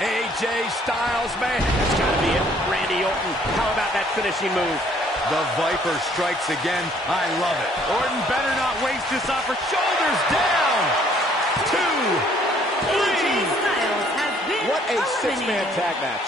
AJ Styles, man. That's got to be it. Randy Orton, how about that finishing move? The Viper strikes again. I love it. Orton better not waste this opportunity. Shoulders down. 2, 3. AJ Styles has been What a eliminated. six-man tag match.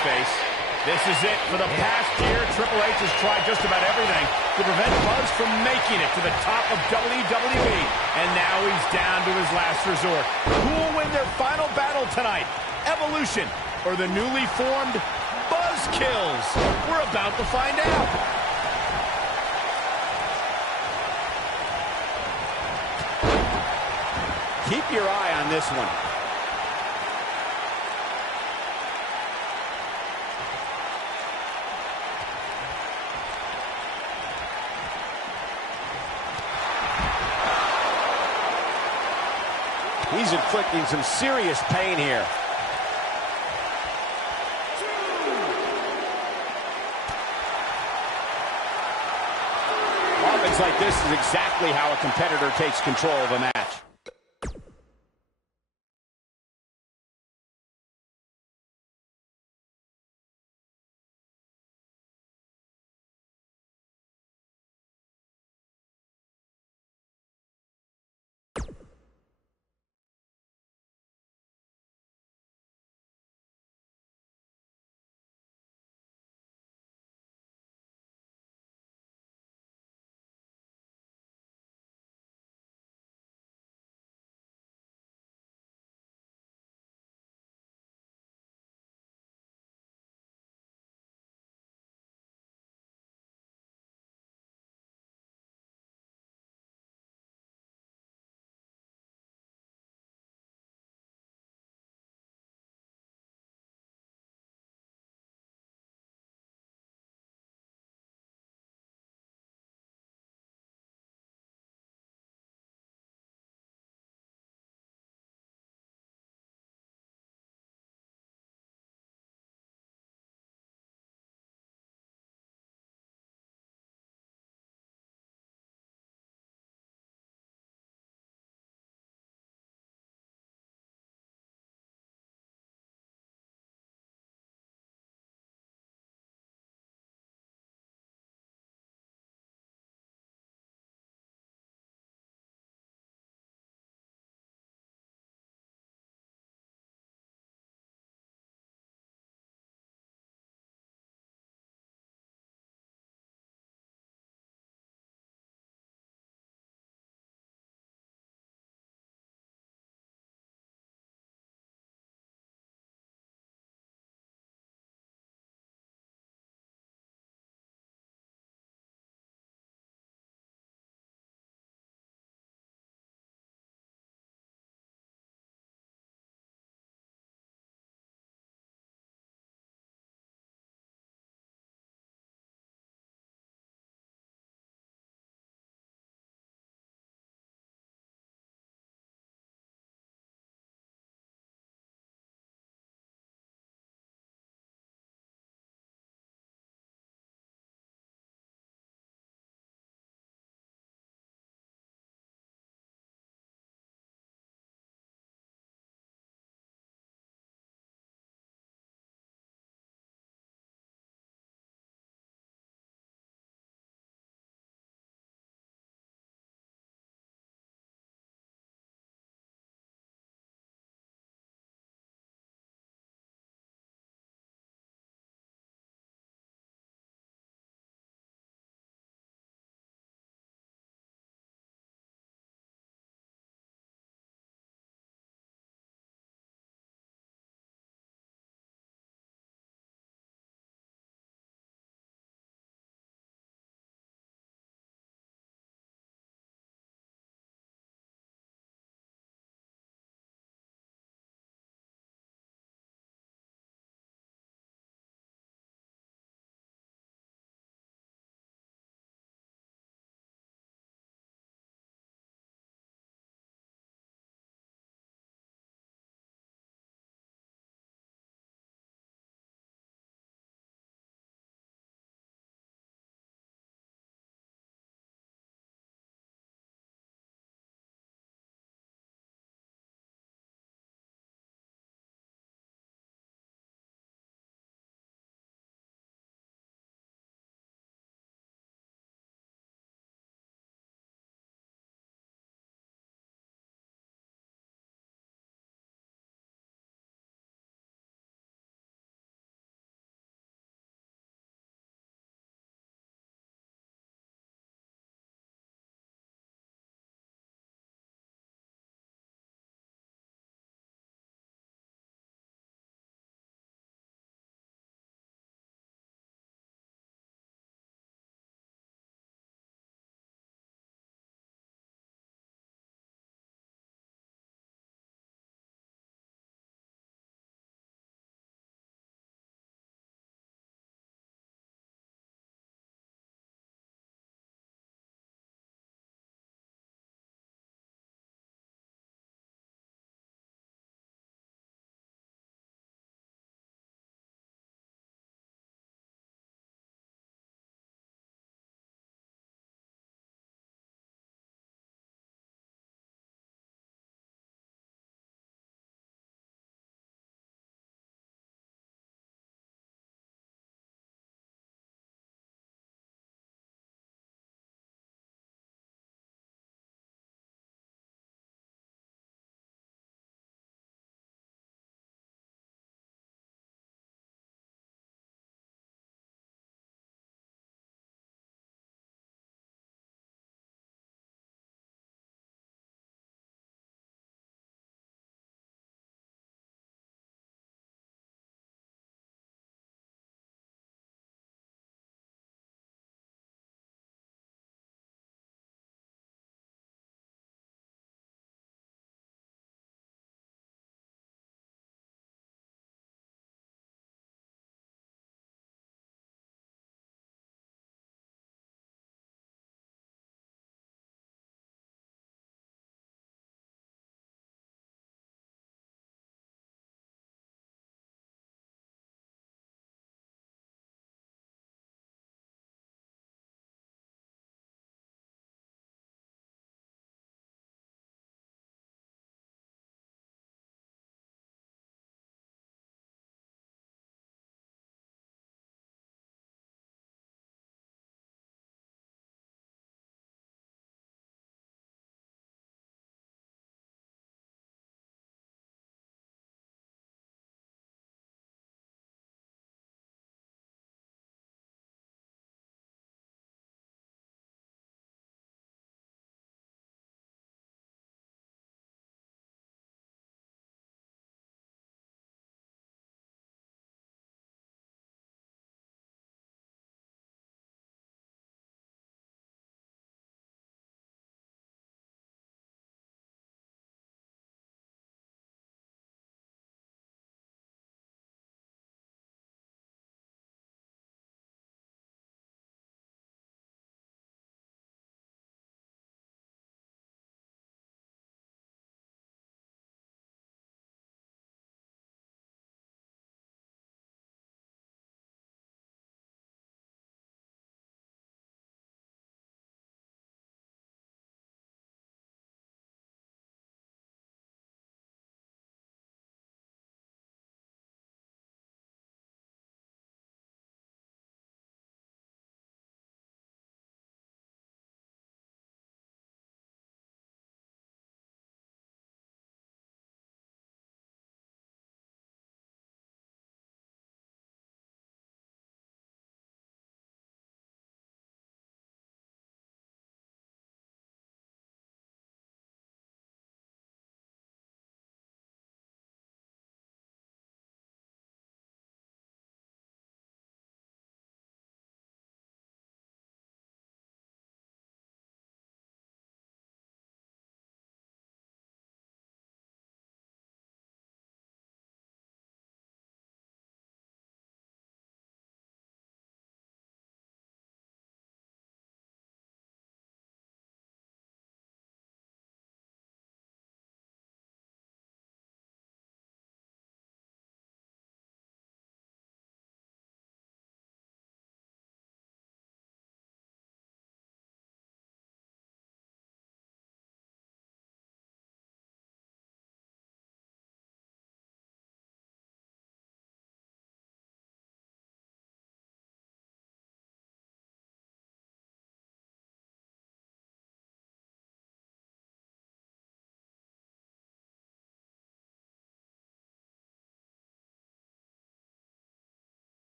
face. This is it. For the past year, Triple H has tried just about everything to prevent Buzz from making it to the top of WWE. And now he's down to his last resort. Who will win their final battle tonight? Evolution or the newly formed Buzzkills? We're about to find out. Keep your eye on this one. He's inflicting some serious pain here. Offense like this is exactly how a competitor takes control of a match.